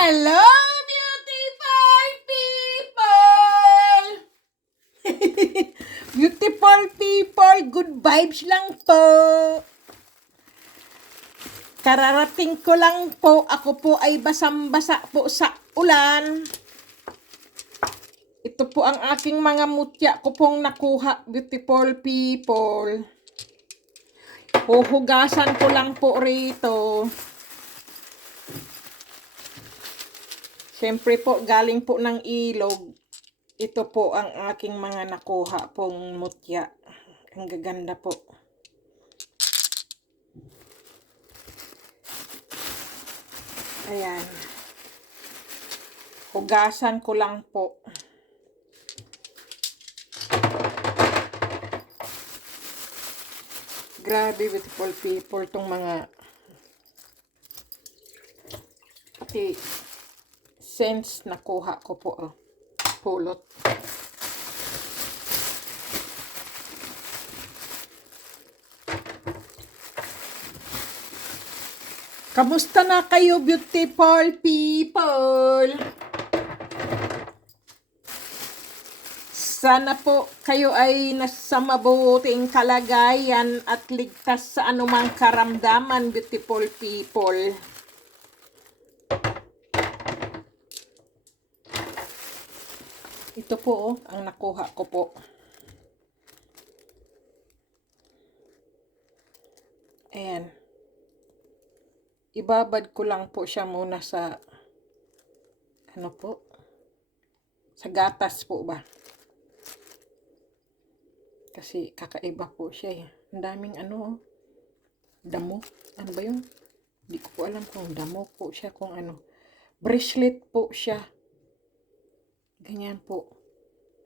Hello, beautiful people! Beautiful people, good vibes lang po. Kararating ko lang po, ako po ay basang-basa po sa ulan. Ito po ang aking mga mutya ko pong nakuha, beautiful people. Huhugasan ko lang po rito. Siyempre po, galing po ng ilog. Ito po ang aking mga nakuha pong mutya. Ang gaganda po. Ayan. Hugasan ko lang po. Grabe, beautiful people, tong mga pati sense nakuha ko po. Oh. Pulot. Kamusta na kayo, beautiful people? Sana po kayo ay nasa mabuting kalagayan at ligtas sa anumang karamdaman, beautiful people. Ito po, oh, ang nakuha ko po. Ayan. Ibabad ko lang po siya muna sa ano po? Sa gatas po ba? Kasi kakaiba po siya eh. Ang daming ano, damo. Ano ba yun? Hindi ko po alam kung damo po siya, kung ano. Bracelet po siya. Ganyan po.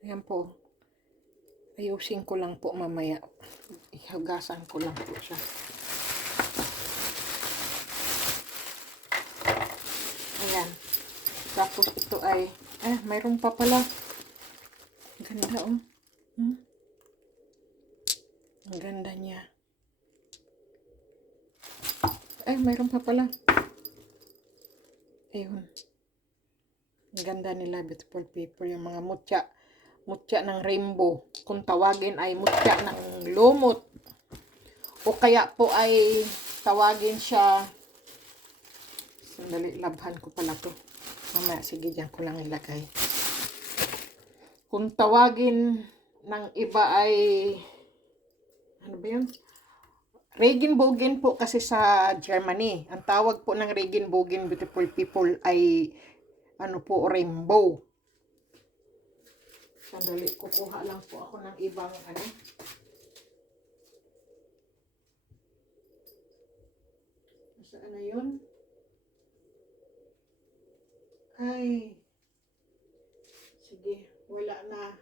Ayan po. Ayusin ko lang po mamaya. Ihugasan ko lang po siya. Ayan. Tapos ito ay, mayroon pa pala. Ganda oh. Ang ganda niya. Ay, mayroon pa pala. Ayun. Ang ganda nila, beautiful people. Yung mga mutya. Mutya ng rainbow. Kung tawagin ay mutya ng lumot. O kaya po ay tawagin siya. Sandali, labhan ko pala to. Mamaya, sige, dyan ko lang ilagay. Kung tawagin ng iba ay ano ba yun? Regenbogen po kasi sa Germany. Ang tawag po ng Regenbogen, beautiful people, ay ano po, rainbow. Sandali, kukuha lang po ako ng ibang ano. Saan na yun? Ay. Sige, wala na.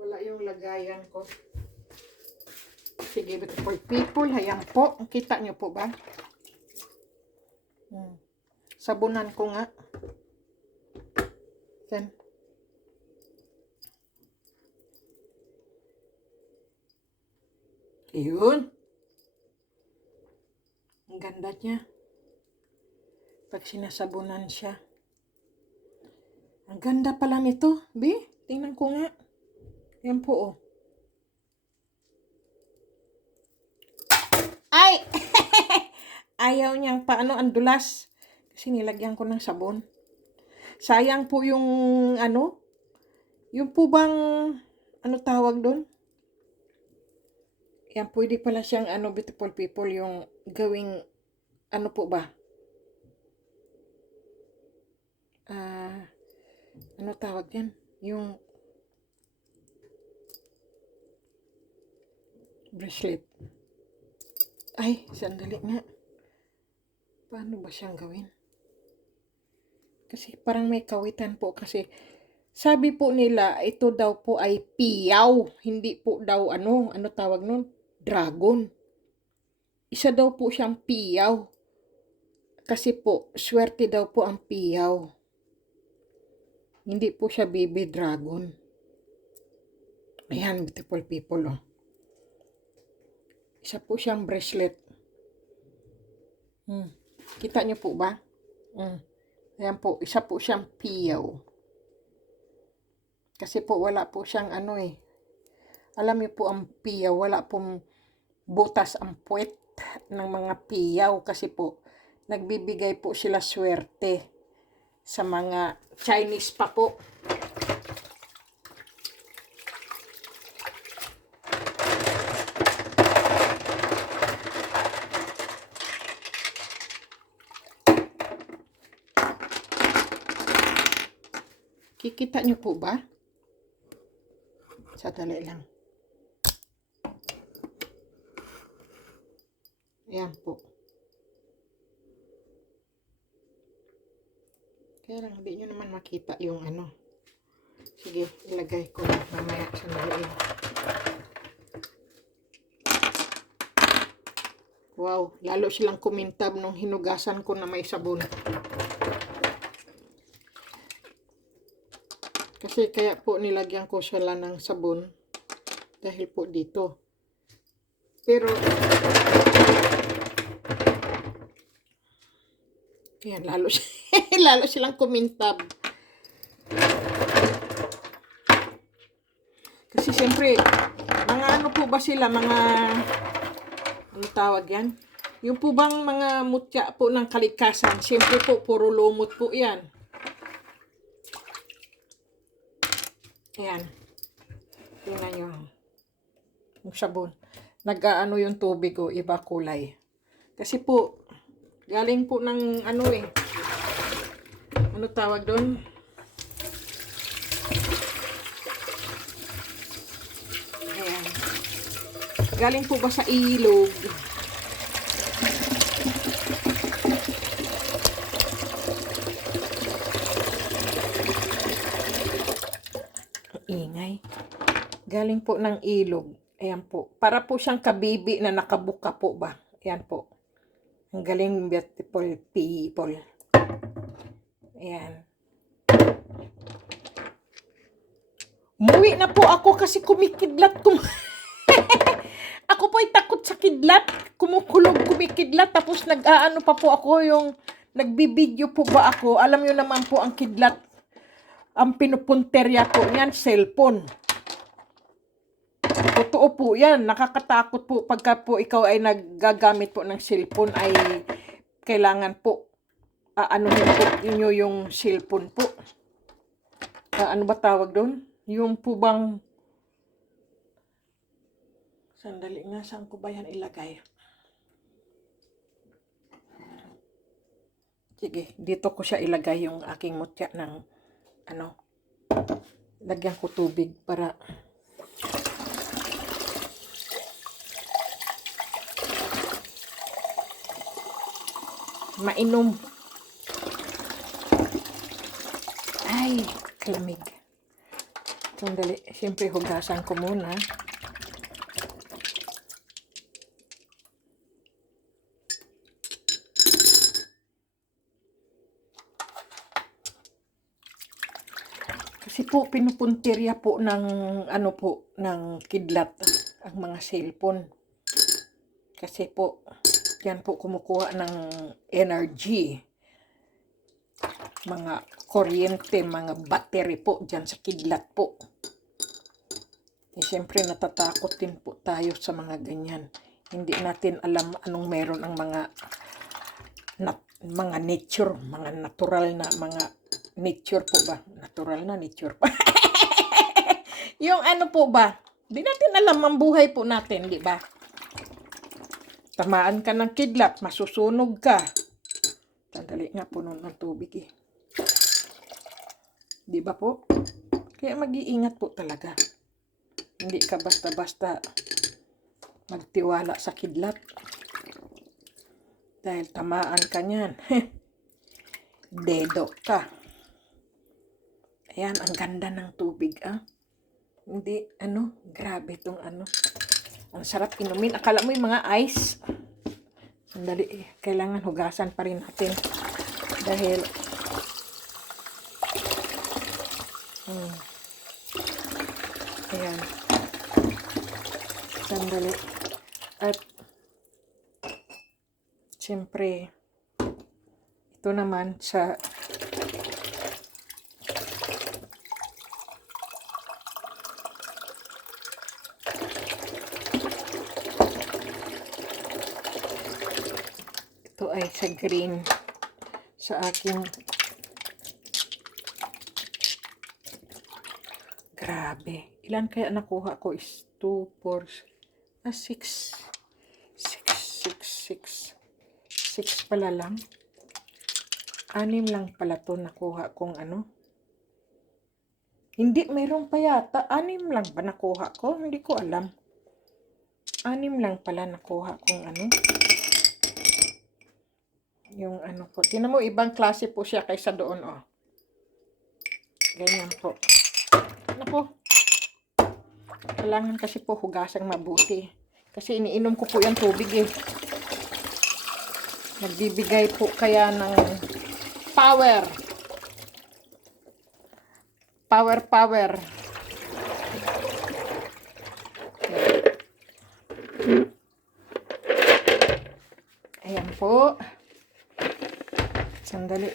Wala yung lagayan ko. Sige, beautiful people, ayan po. Kita nyo po ba? Sabunan ko nga. Yan. Ayun. Ang ganda niya. Pag sinasabunan siya. Ang ganda pala nito. Be, tingnan ko nga. Yan po, oh. Ay! Ayaw niyang paano, ang dulas. Kasi nilagyan ko ng sabon. Sayang po yung ano. Yung po bang, ano tawag doon? Yan, pwede pala siyang ano, beautiful people, yung gawing, ano po ba? Ano tawag yan? Yung bracelet. Ay, sandali nga. Paano ba siyang gawin? Kasi parang may kawitan po kasi sabi po nila ito daw po ay piyaw, hindi po daw ano tawag nun? Dragon. Isa daw po siyang piyaw. Kasi po, swerte daw po ang piyaw. Hindi po siya baby dragon. Ayan, beautiful people, oh. Isa po siyang bracelet. Kita niyo po ba? Ayan po, isa po siyang piyaw. Kasi po wala po siyang ano eh. Alam niyo po ang piyaw, wala pong butas ang puwet ng mga piyaw kasi po nagbibigay po sila swerte sa mga Chinese pa po. Kikita niyo po ba? Sadali lang. Ayan po. Kaya lang, hindi nyo naman makita yung ano. Sige, ilagay ko mamaya sandali lang. Wow, lalo silang kumintab nung hinugasan ko na may sabon. Kasi kaya po nilagyan ko sila ng sabon dahil po dito. Pero kaya lalo lalo silang kumintab. Kasi siyempre, mga ano po ba sila, mga ano tawag yan? Yung po bang mga mutya po ng kalikasan, siyempre po puro lumot po yan. Ayan. Tingnan nyo. Yung sabon. Nag-ano yung tubig o iba kulay. Kasi po, galing po ng ano eh. Ano tawag doon? Ayan. Galing po ba sa ilog? Ingay. Galing po ng ilog. Ayan po. Para po siyang kabibi na nakabuka po ba? Ayan po. Ang galing, beautiful people. Ayan. Umuwi na po ako kasi kumikidlat. Ako po ay takot sa kidlat. Kumukulog, kumikidlat. Tapos nag-aano pa po ako yung nagbibideo po ba ako. Alam nyo naman po ang kidlat. Ang pinupunterya po niyan, cellphone. Totoo po yan. Nakakatakot po pagka po ikaw ay naggagamit po ng cellphone ay kailangan po aanuhin po inyo yung cellphone po. Ano ba tawag doon? Yung po bang sandali nga, saan ko ba yan ilagay? Sige, dito ko siya ilagay yung aking mutya ng ano. Lagyan ko tubig para mainom. Ay, kalamig. Sandali, siyempre hugasan ko muna. Kasi po pinupuntirya po ng ano po ng kidlat ang mga cellphone. Kasi po yan po kumukuha ng energy. Mga kuryente, mga battery po dyan sa kidlat po. Eh, siyempre natatakot din po tayo sa mga ganyan. Hindi natin alam anong meron ang mga nature, mga natural na mga nature po ba? Natural na nature pa. Yung ano po ba? Di natin alam ang buhay po natin, di ba? Tamaan ka ng kidlat, masusunog ka. Sandali nga, puno ng tubig eh. Di ba po? Kaya mag-iingat po talaga. Hindi ka basta-basta magtiwala sa kidlat. Dahil tamaan ka niyan. Dedo ka. Ayan, ang ganda ng tubig ah. Hindi, ano, grabe itong ano. Ang sarap inumin. Akala mo yung mga ice. Sandali eh. Kailangan hugasan pa rin natin. Dahil ayan. Sandali. At siyempre Ito naman sa ito ay sa green sa aking grabe. Ilan kaya nakuha ko is 2, 4, 6. 6 pala lang. 6 lang pala to nakuha kong ano. Hindi, mayroon pa yata. 6 lang ba nakuha ko? Hindi ko alam. 6 lang pala nakuha kong ano. Yung ano po. Tingnan mo, ibang klase po siya kaysa doon, oh. Ganyan po. Naku. Kailangan kasi po hugasang mabuti. Kasi iniinom ko po yung tubig eh. Nagbibigay po kaya ng power. Power. Ayan po. Sandali.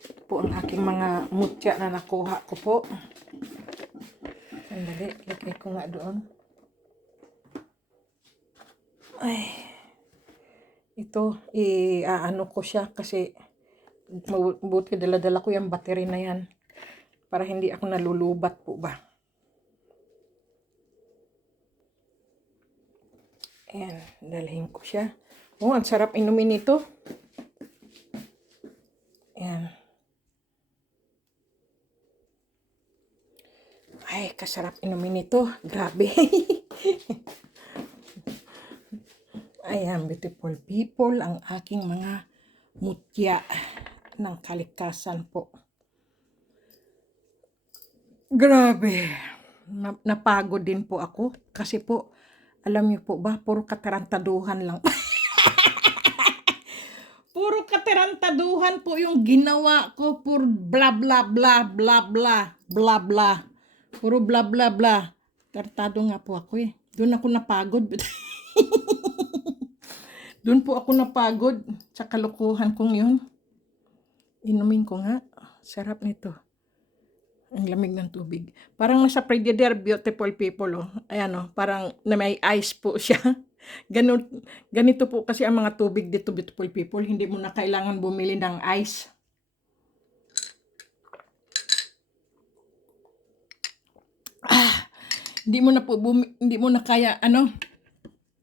Ito po ang aking mga mutya na nakuha ko po. Sandali. Lagay ko nga doon. Ay. Ito, ano ko siya kasi mabuti dala-dala ko yung battery na yan. Para hindi ako nalulubat po ba. Ayan, dalhin ko siya. Oh, ang sarap inumin nito. Ayan. Ay, kasarap inumin nito. Grabe. Ayan, beautiful people, ang aking mga mutya ng kalikasan po. Grabe. Napagod din po ako. Kasi po, alam niyo po ba, puro katarantaduhan lang. Puro katarantaduhan po yung ginawa ko. Puro bla bla bla bla bla bla bla. Puro bla bla bla. Tarantado nga po ako eh. Doon ako napagod. Doon po ako napagod sa kalokohan kong yun. Inumin ko nga. Sarap nito. Ang lamig ng tubig. Parang nasa Frigidaire, beautiful people. Oh. Ayan oh, parang na may ice po siya. Ganito po kasi ang mga tubig dito, beautiful people. Hindi mo na kailangan bumili ng ice. Hindi mo na kaya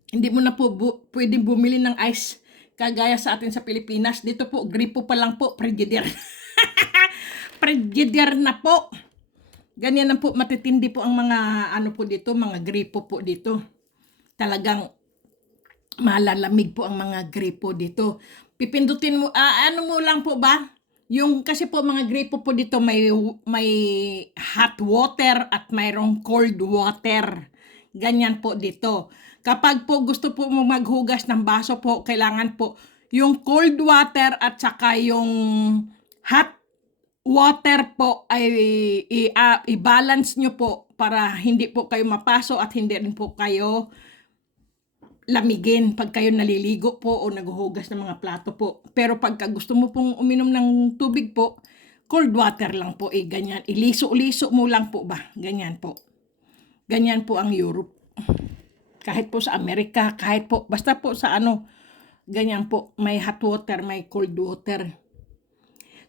hindi mo na po pwedeng bumili ng ice kagaya sa atin sa Pilipinas. Dito po, gripo pa lang po, Frigidaire. Frigidaire na po. Ganyan na po, matitindi po ang mga po dito, mga gripo po dito. Talagang malalamig po ang mga gripo dito. Pipindutin mo, mo lang po ba? Yung kasi po mga gripo po dito may hot water at mayroong cold water. Ganyan po dito. Kapag po gusto po mo maghugas ng baso po, kailangan po yung cold water at saka yung hot water po ay i-balance nyo po para hindi po kayo mapaso at hindi rin po kayo lamigin pag kayo naliligo po o naghuhugas ng mga plato po. Pero pagka gusto mo pong uminom ng tubig po, cold water lang po ganyan. Iliso-liso mo lang po ba? Ganyan po. Ganyan po ang Europe. Kahit po sa Amerika, kahit po, basta po sa ganyan po, may hot water, may cold water.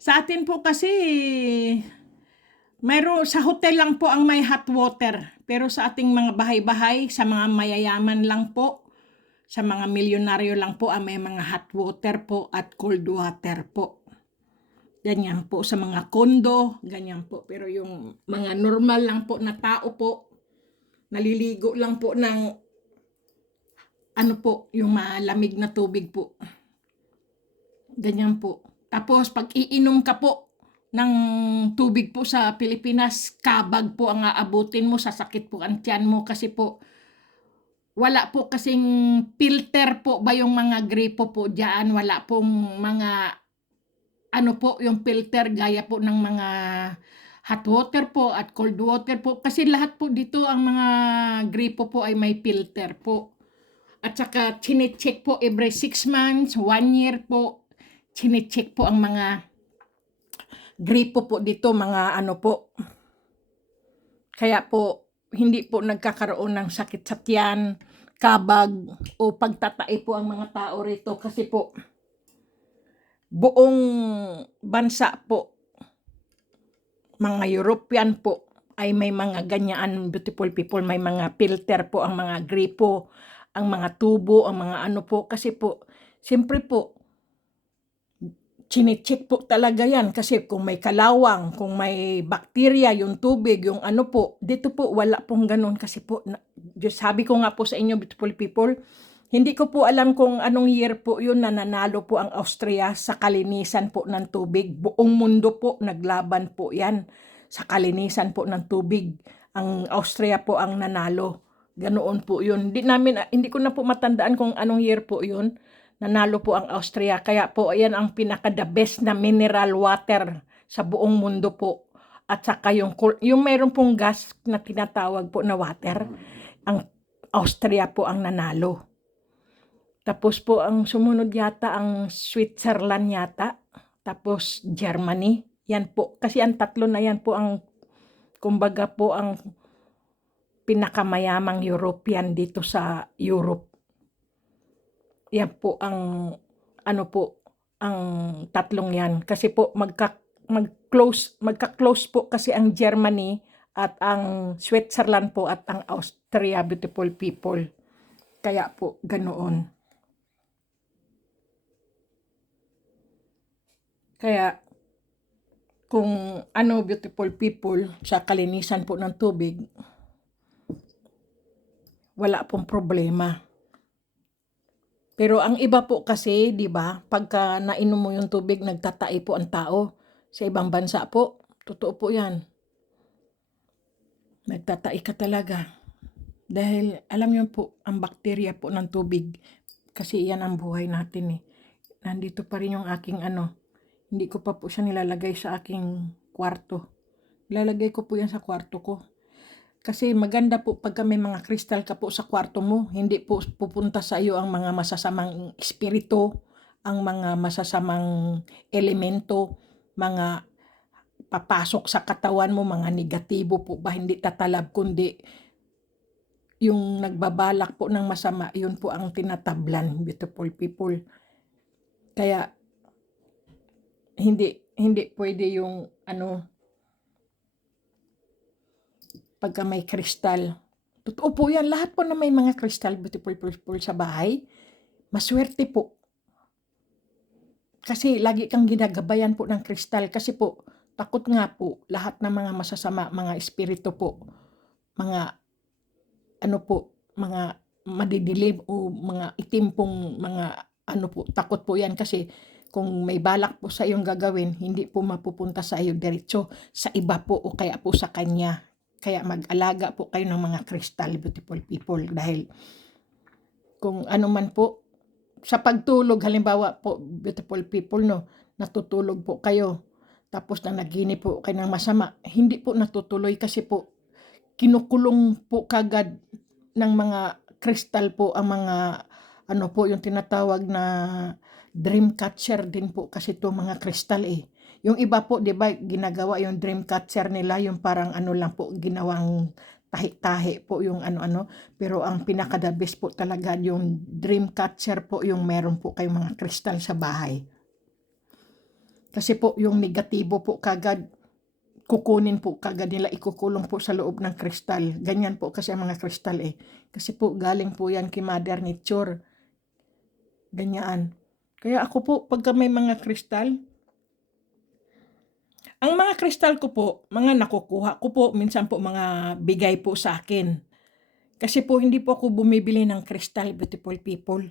Sa atin po kasi, mayroon sa hotel lang po ang may hot water. Pero sa ating mga bahay-bahay, sa mga mayayaman lang po, sa mga milyonaryo lang po, may mga hot water po at cold water po. Ganyan po sa mga kondo, ganyan po. Pero yung mga normal lang po na tao po, naliligo lang po ng yung malamig na tubig po. Ganyan po. Tapos pag iinom ka po ng tubig po sa Pilipinas, kabag po ang aabutin mo, sasakit po ang tiyan mo kasi po wala po kasing filter po ba yung mga gripo po diyan, wala pong mga yung filter gaya po ng mga hot water po at cold water po kasi lahat po dito ang mga gripo po ay may filter po. At saka chine-check po every 6 months, 1 year po, chine-check po ang mga gripo po dito, mga ano po. Kaya po, hindi po nagkakaroon ng sakit sa tiyan, kabag, o pagtatai po ang mga tao rito. Kasi po, buong bansa po, mga European po, ay may mga ganyan, beautiful people, may mga filter po ang mga gripo, ang mga tubo, ang mga ano po. Kasi po, siyempre po, chine-check po talaga yan kasi kung may kalawang, kung may bakterya, yung tubig, yung ano po, dito po wala pong ganun kasi po, sabi ko nga po sa inyo, beautiful people, hindi ko po alam kung anong year po yun na nanalo po ang Austria sa kalinisan po ng tubig. Buong mundo po naglaban po yan sa kalinisan po ng tubig. Ang Austria po ang nanalo. Ganoon po yun. Hindi ko na po matandaan kung anong year po yun. Nanalo po ang Austria. Kaya po ayan ang pinaka-the best na mineral water sa buong mundo po. At saka yung mayroon pong gas na tinatawag po na water, ang Austria po ang nanalo. Tapos po ang sumunod yata ang Switzerland yata. Tapos Germany. Yan po. Kasi ang tatlo na yan po ang, kumbaga po, ang pinakamayamang European dito sa Europe. Yan po ang ano po, ang tatlong yan. Kasi po magka-close po kasi ang Germany at ang Switzerland po at ang Austria, beautiful people. Kaya po ganoon. Kaya kung ano, beautiful people, sa kalinisan po ng tubig, wala pong problema. Pero ang iba po kasi, di ba, pagka nainom mo yung tubig, nagtatai po ang tao. Sa ibang bansa po, totoo po yan. Nagtatai ka talaga. Dahil alam niyo po, ang bakterya po ng tubig, kasi yan ang buhay natin eh. Nandito pa rin yung aking ano, hindi ko pa po siya nilalagay sa aking kwarto. Nilalagay ko po yan sa kwarto ko. Kasi maganda po pagka may mga kristal ka po sa kwarto mo, hindi po pupunta sa iyo ang mga masasamang espiritu, ang mga masasamang elemento, mga papasok sa katawan mo, mga negatibo po ba, hindi tatalab, kundi yung nagbabalak po ng masama, yun po ang tinatablan, beautiful people. Kaya hindi pwede yung ano, pagka may kristal. Totoo po yan, lahat po na may mga kristal, beautiful people, sa bahay, maswerte po. Kasi lagi kang ginagabayan po ng kristal. Kasi po, takot nga po, lahat ng mga masasama, mga espiritu po, mga ano po, mga madidilim o mga itim pong mga ano po, takot po yan kasi kung may balak po sa iyong gagawin, hindi po mapupunta sa iyo diretso, sa iba po o kaya po sa kanya. Kaya mag-alaga po kayo ng mga kristal, beautiful people, dahil kung ano man po, sa pagtulog, halimbawa po, beautiful people, no, natutulog po kayo, tapos na naginip po kayo ng masama, hindi po natutuloy kasi po, kinukulong po kagad ng mga kristal po ang mga, ano po, yung tinatawag na dream catcher din po kasi to mga kristal eh. Yung iba po, di ba, ginagawa yung dream catcher nila, yung parang ano lang po, ginawang tahi-tahi po yung ano-ano. Pero ang pinaka-the best po talaga yung dream catcher po, yung meron po kayong mga kristal sa bahay. Kasi po yung negatibo po kagad, kukunin po kagad nila, ikukulong po sa loob ng kristal. Ganyan po kasi ang mga kristal eh. Kasi po galing po yan kay Mother Nature. Ganyan. Kaya ako po, pagka may mga kristal, ang mga kristal ko po, mga nakukuha ko po, minsan po mga bigay po sa akin. Kasi po hindi po ako bumibili ng kristal, beautiful people.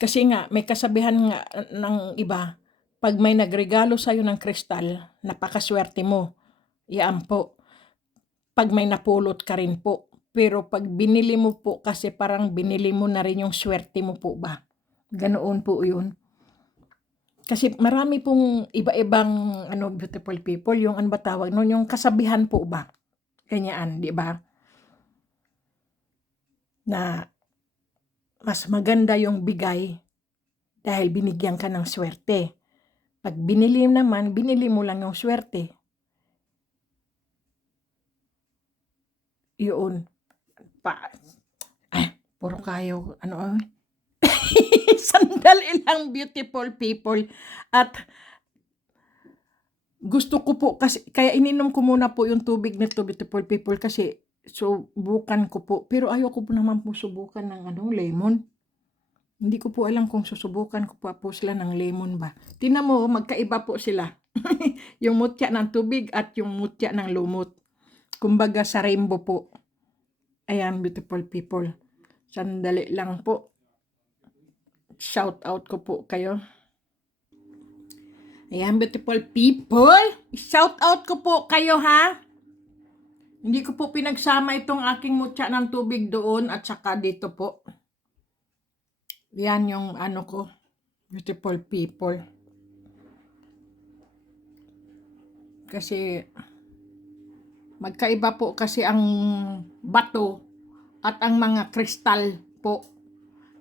Kasi nga, may kasabihan nga ng iba, pag may nagregalo sa'yo ng kristal, napakaswerte mo. Yan po. Pag may napulot ka rin po. Pero pag binili mo po, kasi parang binili mo na rin yung swerte mo po ba? Ganoon po yun. Kasi marami pong iba-ibang ano, beautiful people, yung ano ba tawag no, yung kasabihan po ba? Ganyan, di ba? Na mas maganda yung bigay dahil binigyan ka ng swerte. Pag binili naman, binili mo lang yung swerte. Yun. Puro kayo, sandali lang, beautiful people. At gusto ko po kasi, kaya ininom ko muna po yung tubig nito, beautiful people, kasi subukan ko po. Pero ayoko po naman po subukan ng lemon. Hindi ko po alam kung susubukan ko po sila ng lemon ba. Tingnan mo, magkaiba po sila. Yung mutya ng tubig at yung mutya ng lumot. Kumbaga sa rainbow po. Ayan, beautiful people. Sandali lang po. Shout out ko po kayo. Ayan, beautiful people. Shout out ko po kayo, ha? Hindi ko po pinagsama itong aking mutya ng tubig doon at saka dito po. Yan yung ko, beautiful people. Kasi magkaiba po kasi ang bato at ang mga kristal po.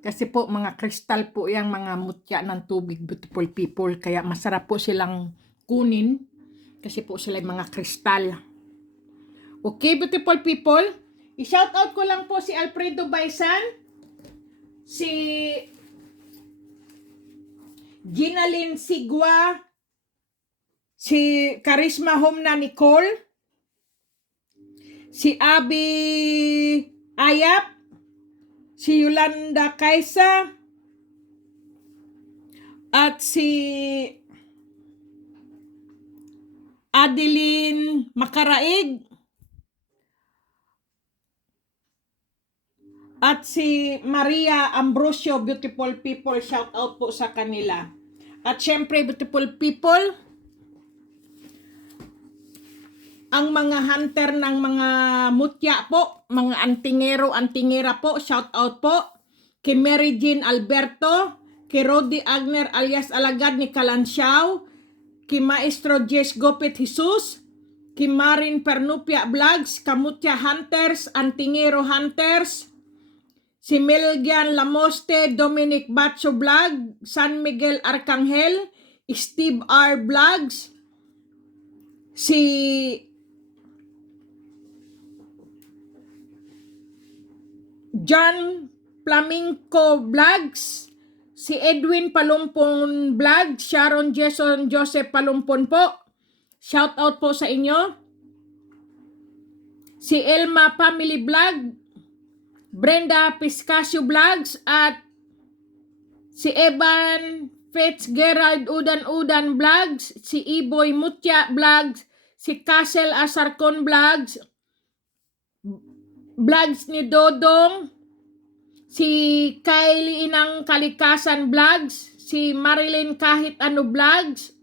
Kasi po mga kristal po yung mga mutya ng tubig, beautiful people. Kaya masarap po silang kunin kasi po sila yung mga kristal. Okay, beautiful people? I-shout out ko lang po si Alfredo Baisan, si Ginalyn Sigua, si Charisma Homna Nicole, si Abby Ayap, si Yolanda Kaisa, at si Adeline Makaraig, at si Maria Ambrosio, beautiful people. Shout out po sa kanila. At syempre, beautiful people, ang mga hunter ng mga mutya po, mga antingera po, shout out po kay Mary Jean Alberto, kay Rodi Agner alias Alagad ni Kalansiaw, kay Maestro Jess Gopit Jesus, kay Marin Pernupia Vlogs, Kamutya Hunters, Antingero Hunters, si Melgian Lamoste, Dominic Bacho Vlog, San Miguel Arcangel, Steve R. Vlogs, si John Flamenco Vlogs, si Edwin Palumpon Vlog, Sharon Jason Joseph Palumpon po. Shout out po sa inyo. Si Elma Family Vlog, Brenda Piscasio Vlogs, at si Evan Fitzgerald Udan Vlogs, si Iboy Mutya Vlogs, si Castle Asarcon Vlogs, vlogs ni Dodong, si Kylie Inang Kalikasan Vlogs, si Marilyn Kahit Ano Vlogs,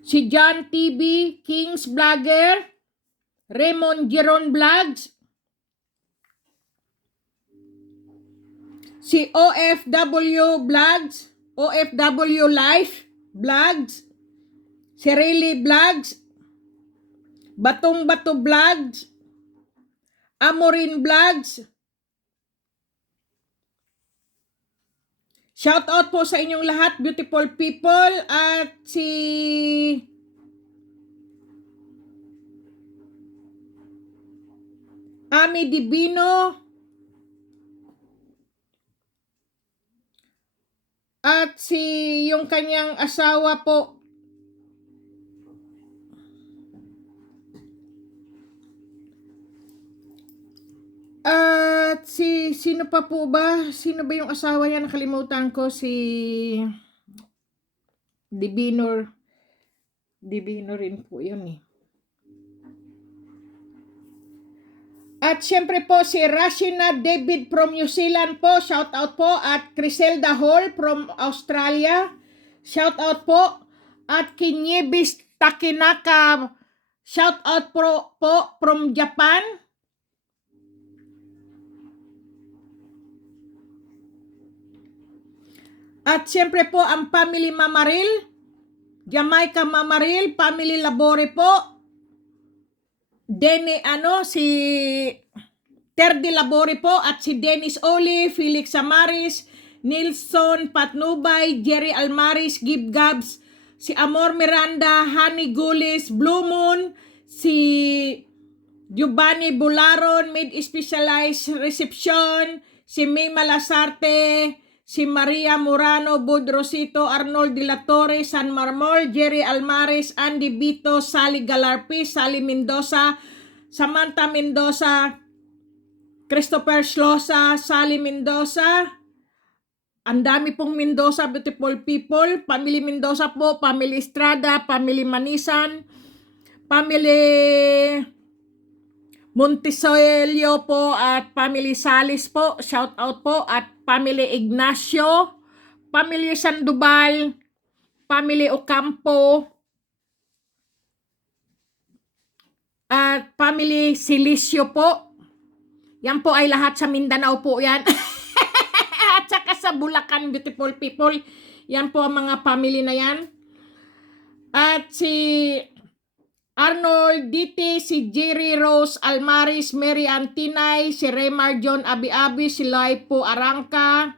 si John TV Kings Vlogger, Raymond Giron Vlogs, si OFW Vlogs, OFW Life Vlogs, si Riley Vlogs, Batong Bato Vlogs, Amorin Vlogs. Shout out po sa inyong lahat, beautiful people. At si Ami Divino, at si yung kanyang asawa po, at si sino pa po ba? Sino ba yung asawa niya? Nakalimutan ko. Si Divino rin po yun eh. At syempre po si Rashina David from New Zealand po, shout out po. At Criselda Hall from Australia, shout out po. At Kinyebis Takinaka, shout out po from Japan. At syempre po ang family Mamaril, Jamaica Mamaril, family Labore po. Dene si Terdi Labori po at si Dennis Oli, Felix Samaris, Nilson Patnubay, Jerry Almaris, Gib Gabs, si Amor Miranda, Honey Gulis, Blue Moon, si Giovanni Bularon, Mid Specialized Reception, si May Malasarte, si Maria Murano, Bud Rosito, Arnold de la Torre, San Marmol, Jerry Almaris, Andy Bito, Sally Galarpi, Sally Mendoza, Samantha Mendoza, Christopher Schlosa, Sally Mendoza. Ang dami pong Mendoza, beautiful people. Family Mendoza po, Family Estrada, Family Manisan, Family Monticelio po, at Family Salis po. Shout out po. At Family Ignacio, Family Sandoval, Family Ocampo, at Family Silicio po. Yan po ay lahat sa Mindanao po yan. At saka sa Bulacan, beautiful people. Yan po ang mga family na yan. At si Arnold Diti, si Jerry Rose Almaris, Mary Antinay, si Remar John Abi-Abi, si Laipo Arangka,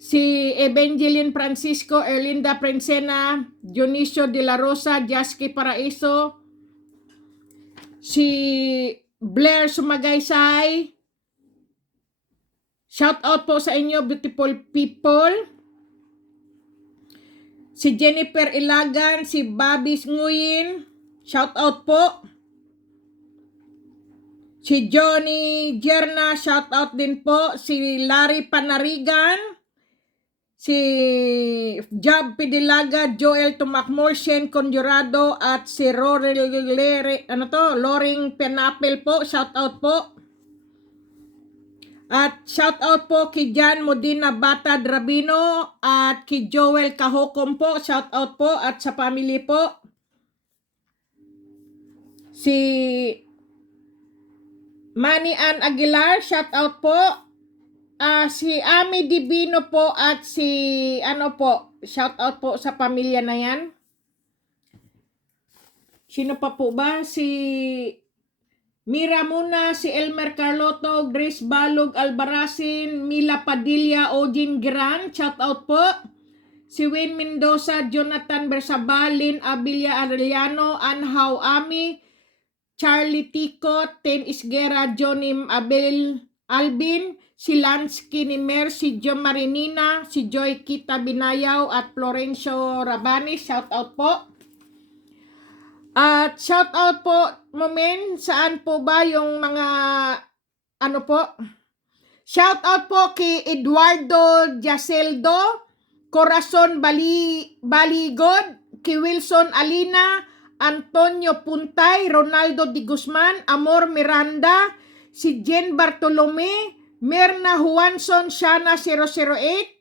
si Evangeline Francisco, Erlinda Princena, Dionisio de la Rosa, Jasky Paraiso, si Blair Sumagaysay. Shout out po sa inyo, beautiful people. Si Jennifer Ilagan, si Bobby Nguyen. Shout out po. Si Johnny Jerna, shout out din po. Si Larry Panarigan, si Job Pidilaga, Joel Tumakmol, Shen Conjurado, at si Loring Penapel po. Shout out po. At shout out po kay Jan Modina Bata Drabino at kay Joel Kahokom po. Shout out po at sa family po. Si Manny Ann Aguilar, shout out po. Si Ami Divino po at si shout out po sa pamilya na yan. Sino pa po ba? Si Mira Muna, si Elmer Carloto, Grace Balog Albarazin, Mila Padilla, Ojin Gran, shout out po. Si Wayne Mendoza, Jonathan Bersabal, Lynn Abilia Arellano, Anhaw Ami, Charlie Tico, Ten Isguera, Johnny Albin, si Lance Kinimer, si Jo Marinina, si Joy Kita Binayaw, at Florencio Rabani, shout out po. At shout out po, Momen, saan po ba yung mga shout out po kay Eduardo Jaceldo, Corazon Baligod, kay Wilson Alina, Antonio Puntay, Ronaldo Di Guzman, Amor Miranda, si Jen Bartolome, Merna Juanson, Shana 008,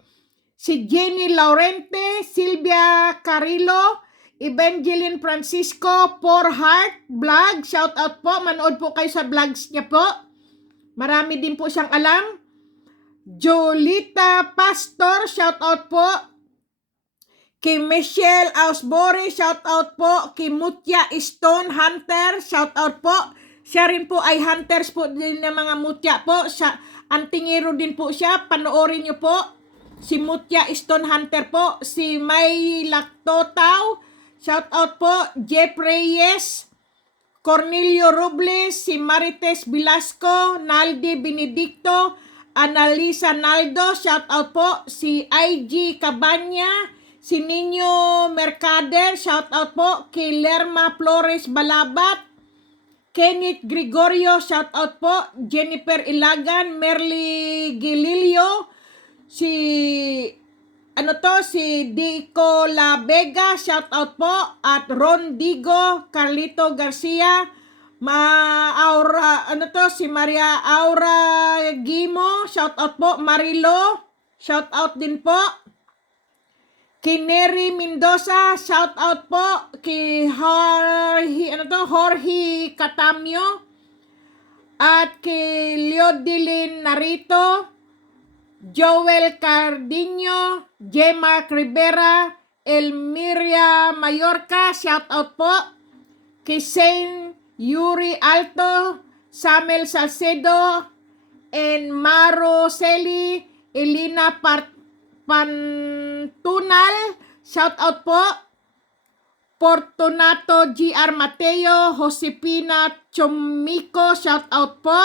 si Jenny Laurente, Silvia Carrillo, Evangeline Francisco, Poor Heart Vlog, shout out po, manood po kayo sa vlogs niya po. Marami din po siyang alam. Jolita Pastor, shout out po. Kay Michelle Ausbori, shout out po. Kay Mutya Stone Hunter, shout out po. Siya rin po ay hunters po din ng mga mutya po. Antingero din po siya, panoorin niyo po. Si Mutya Stone Hunter po. Si May Lactotaw, shout out po. Jeff Reyes, Cornelio Robles, si Marites Velasco, Naldi Benedicto, Analisa Naldo, shout out po. Si IG Cabanya, si Nino Mercader, shout out po. Kay Lerma Flores Balabat, Kenneth Gregorio, shout out po. Jennifer Ilagan, Merly Gililio, si Dico La Vega, shout out po. At Ron Digo, Carlito Garcia, si Maria Aura Gimo, shout out po. Marilo, shout out din po. Kay Neri Mendoza, shout out po. Kay Jorge Catamio, at kay Leodilin Narito, Joel Cardinho, Gemma Rivera, Elmiria Mayorca, shout out po. Kay Saint Yuri Alto, Samuel Salcedo, and Maroseli, Elena Pantunal, shout out po. Fortunato G.R. Mateo, Josepina Chomico, shout out po.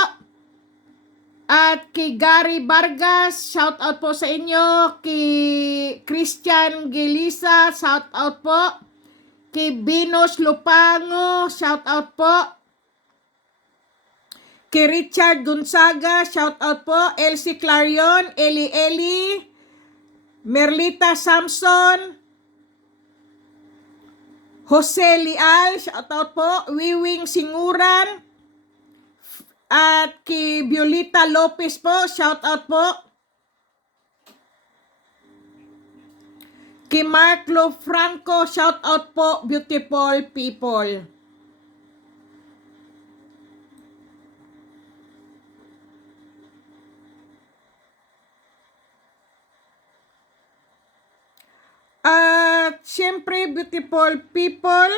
At kay Gary Vargas, shout out po sa inyo. Kay Christian Gilisa, shout out po. Kay Binos Lupango, shout out po. Kay Richard Gonzaga, shout out po. Elsie Clarion, Eli, Merlita Samson, Jose Lial, shout out po. Wiwing Singuran, at kay Violeta Lopez po, shout out po. Kay Mark Lofranco, shout out po, beautiful people. At syempre, beautiful people,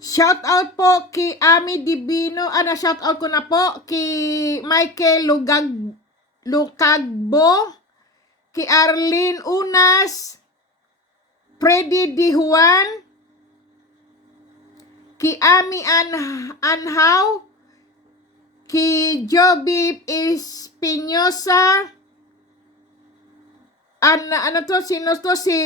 shout out po kay Ami Divino, shout out ko na po kay Michael Lucagbo, kay Arlene Unas, Freddy Di Juan, kay Ami Anhaw, kay Joby Espinosa, sino to? Si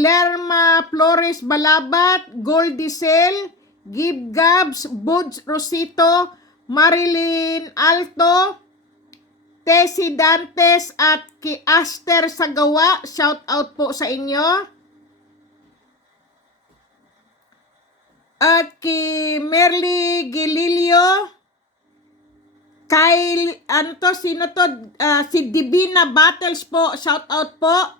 Lerma Flores Balabat, Goldie Cell, Gib Gabs, Buds Rosito, Marilyn Alto, Tessie Dantes, at kay Aster Sagawa, shout out po sa inyo. At kay Merly Gililio, kay sino to? Si Divina Battles po, shout out po.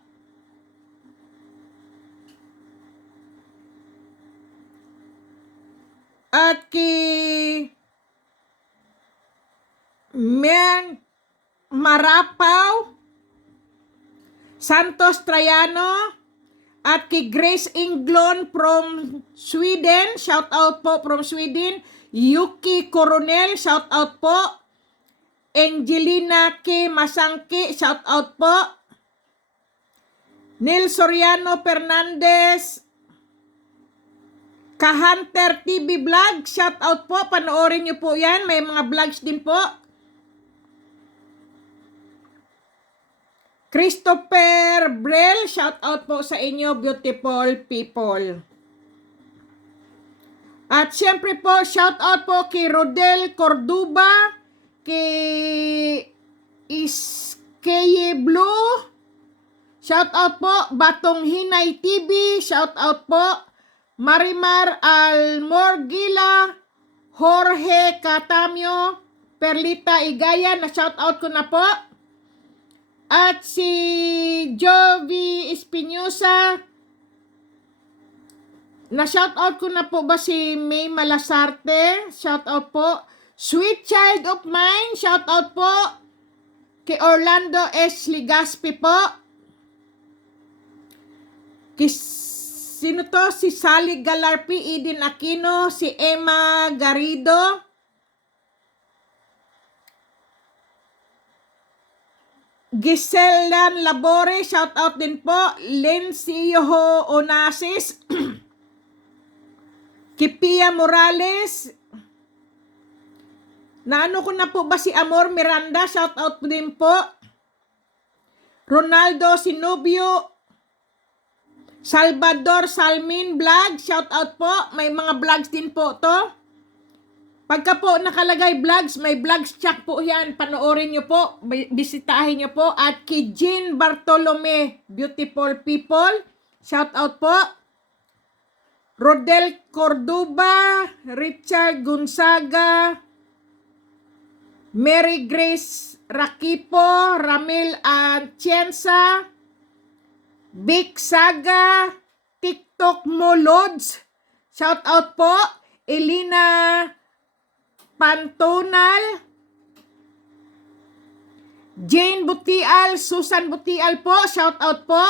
At kay Meng Marapaw, Santos Traiano, at kay Grace Inglon from Sweden, shout out po from Sweden. Yuki Coronel, shout out po. Angelina K. Masangki, shout out po. Neil Soriano Fernandez, Ka-Hunter TV Vlog, shout out po. Panoorin nyo po yan, may mga vlogs din po. Christopher Brel, shout out po sa inyo, beautiful people. At syempre po, shout out po kay Rodel Corduba, kay Iskeye Blue, shout out po. Batong Hinay TV, shout out po. Marimar Almorgila, Jorge Catamio, Perlita Igaya, na shout out ko na po. At si Jovi Espinosa, na shout out ko na po ba si May Malasarte, shout out po. Sweet Child of Mine, shout out po kay Orlando S. Ligaspi po. Sino to? Si Sally Galarpi, Eden Aquino, si Emma Garrido, Giselan Labore, shout out din po. Lindsay Onasis, Kipia Morales, naano ko na po ba si Amor Miranda, shout out din po. Ronaldo Sinubio, Salvador Salmin Vlog, shout out po. May mga vlogs din po to. Pagka po nakalagay vlogs, may vlogs check po yan. Panoorin nyo po, bisitahin nyo po. At kay Jean Bartolome, beautiful people, shout out po. Rodel Cordoba, Richard Gonzaga, Mary Grace Rakipo, Ramil Atienza, Big Saga, TikTok mo Lods, shout out po. Elena Pantonal, Jane Butial, Susan Butial po, shout out po.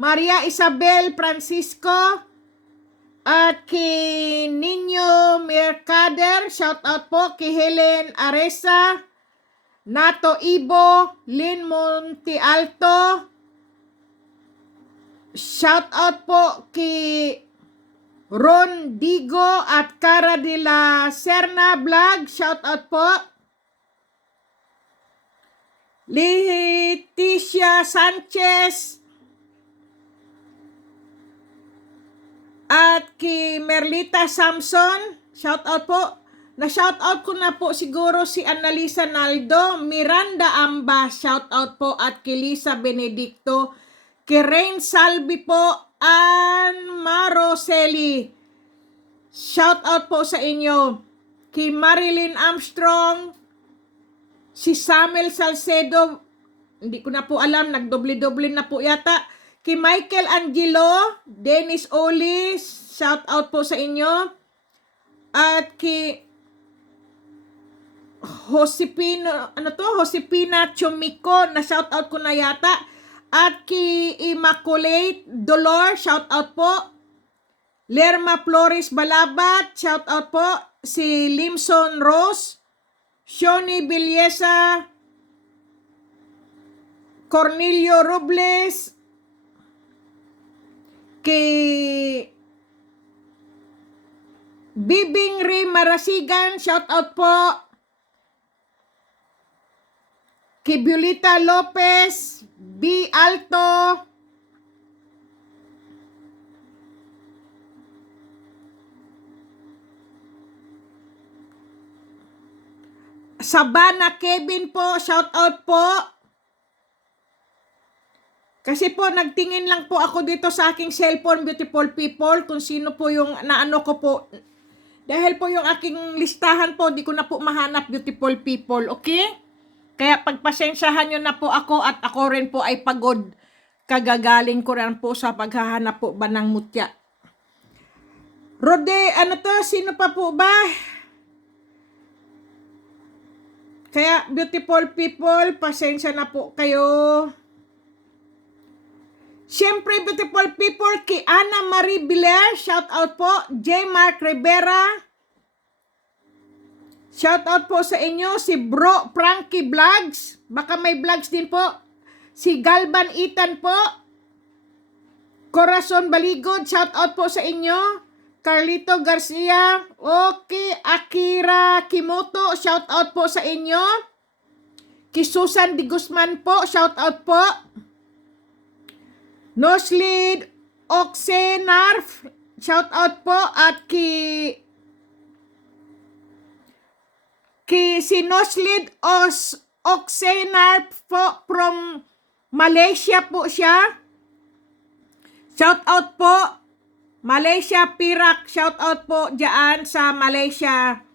Maria Isabel Francisco, At kay Nino Mercader, shout out po kay Helen Aresa, Nato Ibo, Lynn Monte Alto, shout out po kay Ron Digo at Cara de la Serna Vlog, shout out po. Leticia Sanchez at kay Merlita Samson, shout out po. Na-shout out ko na po siguro si Annalisa Naldo, Miranda Amba, shout out po, at kay Lisa Benedicto, kay Rain Salvi po, Ann Maroseli, shout out po sa inyo, kay Marilyn Armstrong, si Samuel Salcedo, hindi ko na po alam, nagdoble-doble na po yata, kay Michael Angelo, Dennis Olis, shout out po sa inyo, at kay Josepina Chumiko, na shout out ko na yata, at kay Immaculate Dolor, shout out po, Lerma Flores Balabat, shout out po, si Limson Rose, Shoni Bilyesa, Cornelio Robles, kay Bibing Ray Marasigan, shout out po, kay Violeta Lopez, B. Alto, Sabana Kevin po, shout out po. Kasi po, nagtingin lang po ako dito sa aking cellphone, beautiful people, kung sino po yung naano ko po. Dahil po yung aking listahan po, di ko na po mahanap, beautiful people, okay? Kaya pagpasensyahan nyo na po ako, at ako rin po ay pagod. Kagagaling ko rin po sa paghahanap po ba ng mutya. Rode, sino pa po ba? Kaya, beautiful people, pasensya na po kayo. Siyempre, beautiful people, kay Ana Marie Villar, shout out po. J. Mark Rivera, shout out po sa inyo. Si Bro Frankie Vlogs, baka may vlogs din po. Si Galban Itan po. Corazon Baligod, shout out po sa inyo. Carlito Garcia, okay. Akira Kimoto, shout out po sa inyo. Kay Susan Di Guzman po, shout out po. Noslid Oxenarf, shout out po. At kay si Noslid Oxenarf po, from Malaysia po siya, shout out po. Malaysia Pirak, shout out po dyan sa Malaysia.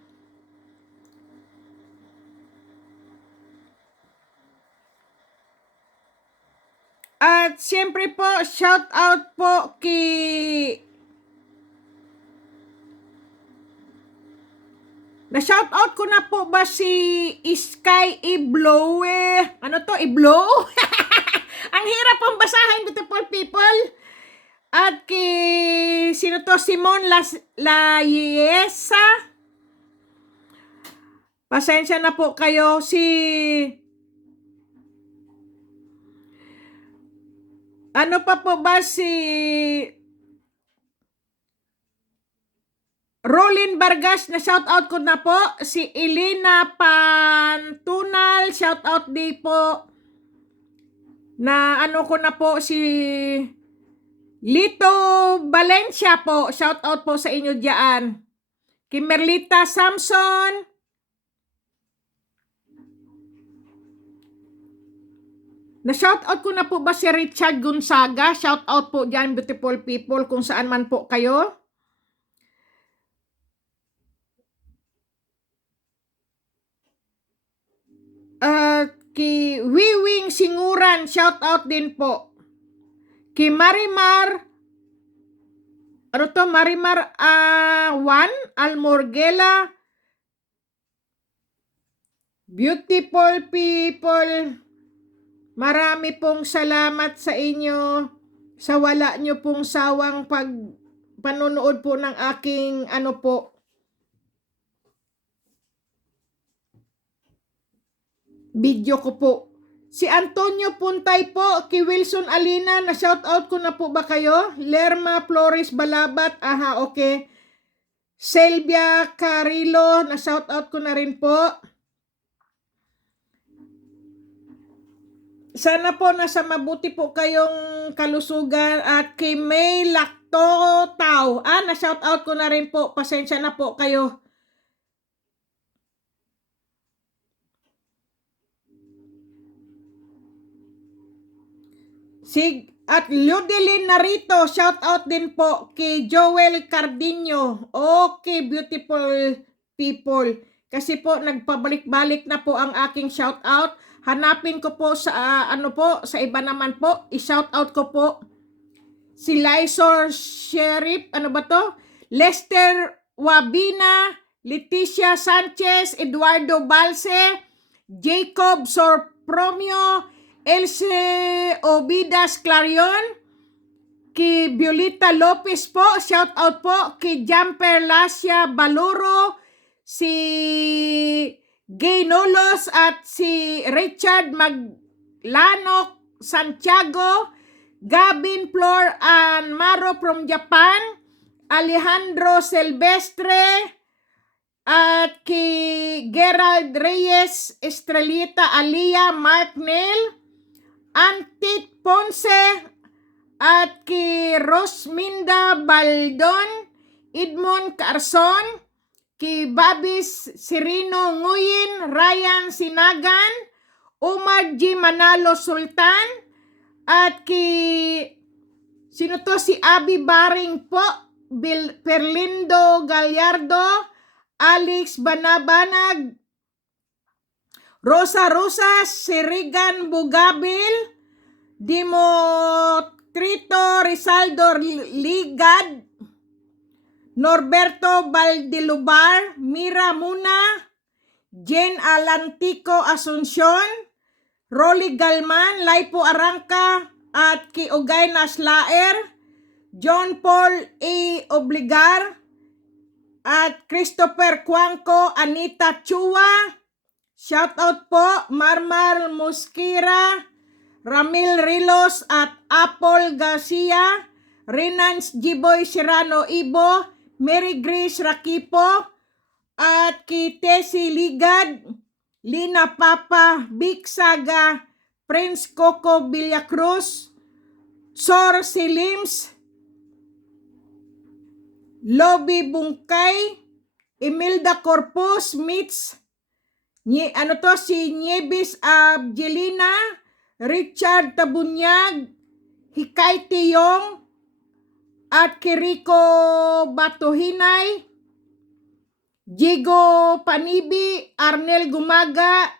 At siyempre po, shout out po kay na-shout out ko na po ba si Sky Iblow? Ano to? Iblow? Ang hirap pong basahin, beautiful people. At kay sino to? Simon Layesa. Pasensya na po kayo. Si ano pa po ba, si Rolin Vargas, na shout out ko na po. Si Elena Pantunal, shout out di po. Na ano ko na po, si Lito Valencia po, shout out po sa inyo diyan. Kimerlita Samson, na shout out ko na po ba si Richard Gonzaga, shout out po diyan, beautiful people, kung saan man po kayo. Kay Wiwing Singuran, shout out din po. Kay Marimar, Marimar Juan Almorgela, beautiful people, marami pong salamat sa inyo sa wala nyo pong sawang panonood po ng aking ano po, video ko po. Si Antonio Puntay po, kay Wilson Alina, na shout out ko na po ba kayo? Lerma Flores Balabat, aha, okay. Selvia Carilo, na shout out ko na rin po. Sana po nasa mabuti po kayong kalusugan. At kay May Lacto Tao, na shout out ko na rin po. Pasensya na po kayo. At Ludelin Narito, shout out din po kay Joel Cardino. Okay, beautiful people. Kasi po nagpabalik-balik na po ang aking shout out. Hanapin ko po sa sa iba naman po. I-shout out ko po si Lysor Sheriff, Lester Wabina, Leticia Sanchez, Eduardo Balse, Jacob Sorpromio, Elsie Obidas Clarion, kay Violeta Lopez po, shout out po, kay Jumper Lasya Baluro, si Gay Nolos at si Richard Maglanok Santiago, Gavin Flor and Maro from Japan, Alejandro Silvestre, at kay Gerald Reyes, Estrelita Alia, Mark Neil, Antit Ponce, at kay Rosminda Baldon, Edmond Carson, kay Babis Sirino Nguyen, Ryan Sinagan, Omar G. Manalo Sultan, at kay sino to, si Abby Baring po, Perlindo Gallardo, Alex Banabanag, Rosa Rosas, Sirigan Bugabil, Dimotrito Rizaldo Ligad, Norberto Valdilubar, Mira Muna, Jen Alantico Asuncion, Rolly Galman, Laipo Arangka, at kay Ugay Naslaer, John Paul A. Obligar, at Christopher Cuanco, Anita Chua, shout out po, Marmar Mosquera, Ramil Rilos, at Apple Garcia, Renans Giboy Serrano Ibo, Mary Grace Rakipo, at kay Tessie Ligad, Lina Papa, Big Saga, Prince Coco Villacruz, Sor Silims, Lobby Bungkay, Imelda Corpus, Mitz, si Nieves Abgelina, Richard Tabunyag, Hikay Tiyong, at Kiriko Batuhinay, Jigo Panibi, Arnel Gumaga,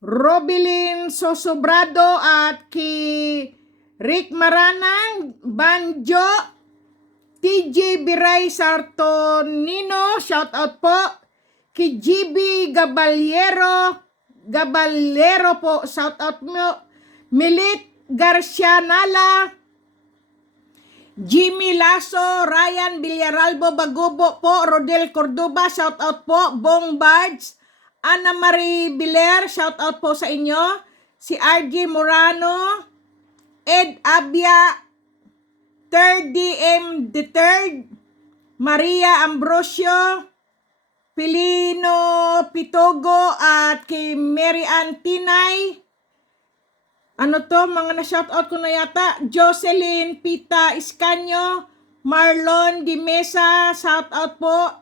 Robilin Sosobrado, at ki Rick Maranang, Banjo, TJ Biray Sartonino, shout out po, ki GB Gaballero po, shout out mo, Milit Garcia Nala, Jimmy Lasso, Ryan Villaralbo Bagubo po, Rodel Cordoba, shout out po, Bong Bards, Ana Marie Biler, shout out po sa inyo, si RG Morano, Ed Abia, 3rd DM the 3rd, Maria Ambrosio, Pilino Pitogo, at kay Mary Ann Tinay, mga na-shoutout ko na yata, Jocelyn Pita Iscanyo, Marlon Di Mesa, shoutout po,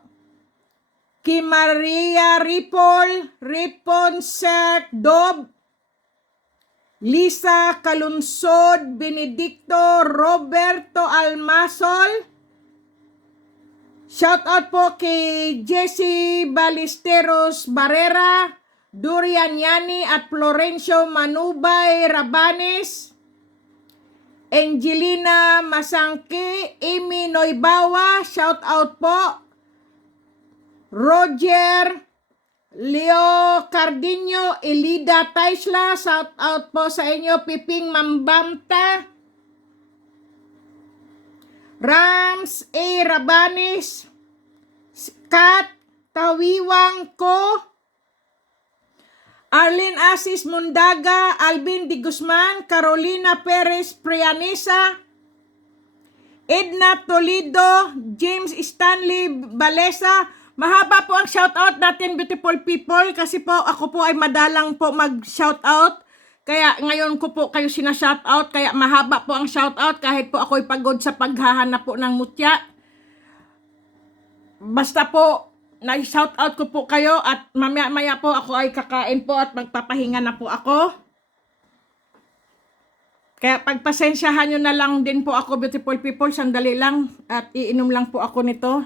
kay Maria Ripol, Riponsert Dob, Lisa Kalunsod, Benedicto Roberto Almasol, shoutout po kay Jesse Ballesteros Barrera, Durian Yani, at Florencio Manubay Rabanes, Angelina Masangki, Amy Noibawa, shoutout po, Roger Leo Cardinho, Elida Taisla, shout out po sa inyo, Piping Mambamta, Rams A. Rabanis, Kat Tawiwang Ko, Arlene Asis Mundaga, Alvin Di Guzman, Carolina Perez Prianesa, Edna Toledo, James Stanley Balesa. Mahaba po ang shoutout natin, beautiful people, kasi po ako po ay madalang po mag-shoutout. Kaya ngayon ko po kayo sina-shoutout, kaya mahaba po ang shoutout kahit po ako'y pagod sa paghahanap po ng mutya. Basta po, na-shoutout ko po kayo at mamaya po ako ay kakain po at magpapahinga na po ako. Kaya pagpasensyahan nyo na lang din po ako, beautiful people, sandali lang at iinom lang po ako nito.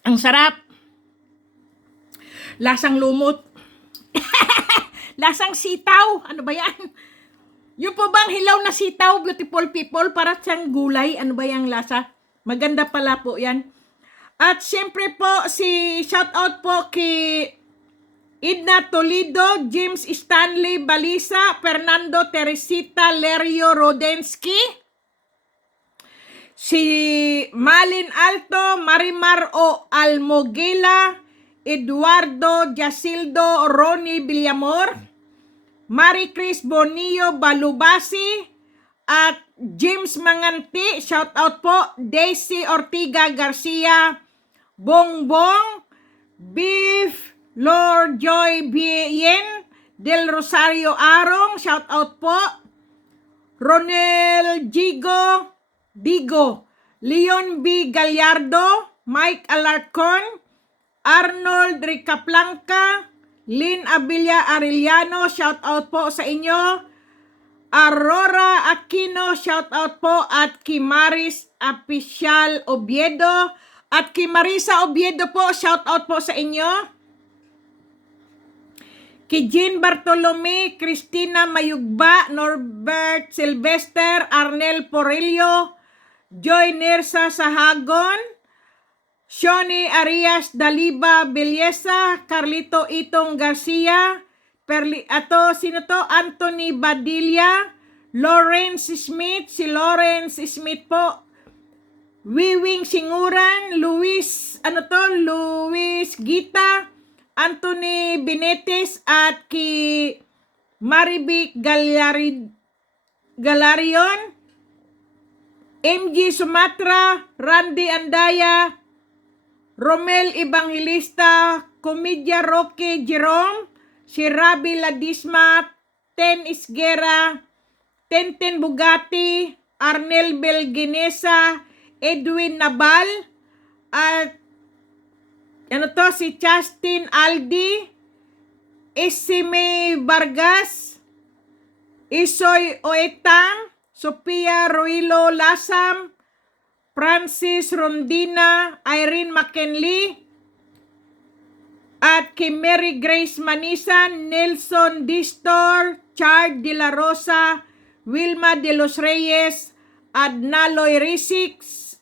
Ang sarap. Lasang lumot. Lasang sitaw. Ano ba yan? Yung po bang hilaw na sitaw, beautiful people, para siyang gulay. Ano ba yung lasa? Maganda pala po yan. At siyempre po, shoutout po kay Edna Toledo, James Stanley Balisa, Fernando Teresita Lerio Rodensky, si Malin Alto, Marimar O. Almoguela, Eduardo Jasildo Ronnie Villamor, Marie Chris Bonillo Balubasi, at James Manganti, shoutout po, Daisy Ortiga Garcia, Bongbong, Beef, Lord Joy Bien, Del Rosario Arong, shoutout po, Ronel Digo, Leon B. Gallardo, Mike Alarcon, Arnold Ricaplanca, Lynn Abilia Arellano, shoutout po sa inyo, Aurora Aquino, shoutout po, at Kimaris Apicial Oviedo, at Kimarisa Oviedo po, shoutout po sa inyo. Kay Jean Bartolome, Cristina Mayugba, Norbert Silvester, Arnel Porello, Joy Nersa Sahagon, Shoni Arias Daliba Belleza, Carlito Itong Garcia, sino to? Anthony Badilla, Lawrence Smith, si Lawrence Smith po, Wiwing Singuran, Luis Gita, Anthony Benetes, at ki Marivic Galarion, MG Sumatra, Randy Andaya, Romel Evangelista, Comedya Roque Jerome, si Rabi Ladisma, Ten Isguera, Tenten Bugatti, Arnel Belginesa, Edwin Nabal, at si Justin Aldi, Isime Vargas, Isoy Oetang, Sophia Ruilo Lasam, Francis Rondina, Irene McKinley, at kay Mary Grace Manisan, Nelson Distor, Chard De La Rosa, Wilma De Los Reyes, Adnaloy Risix,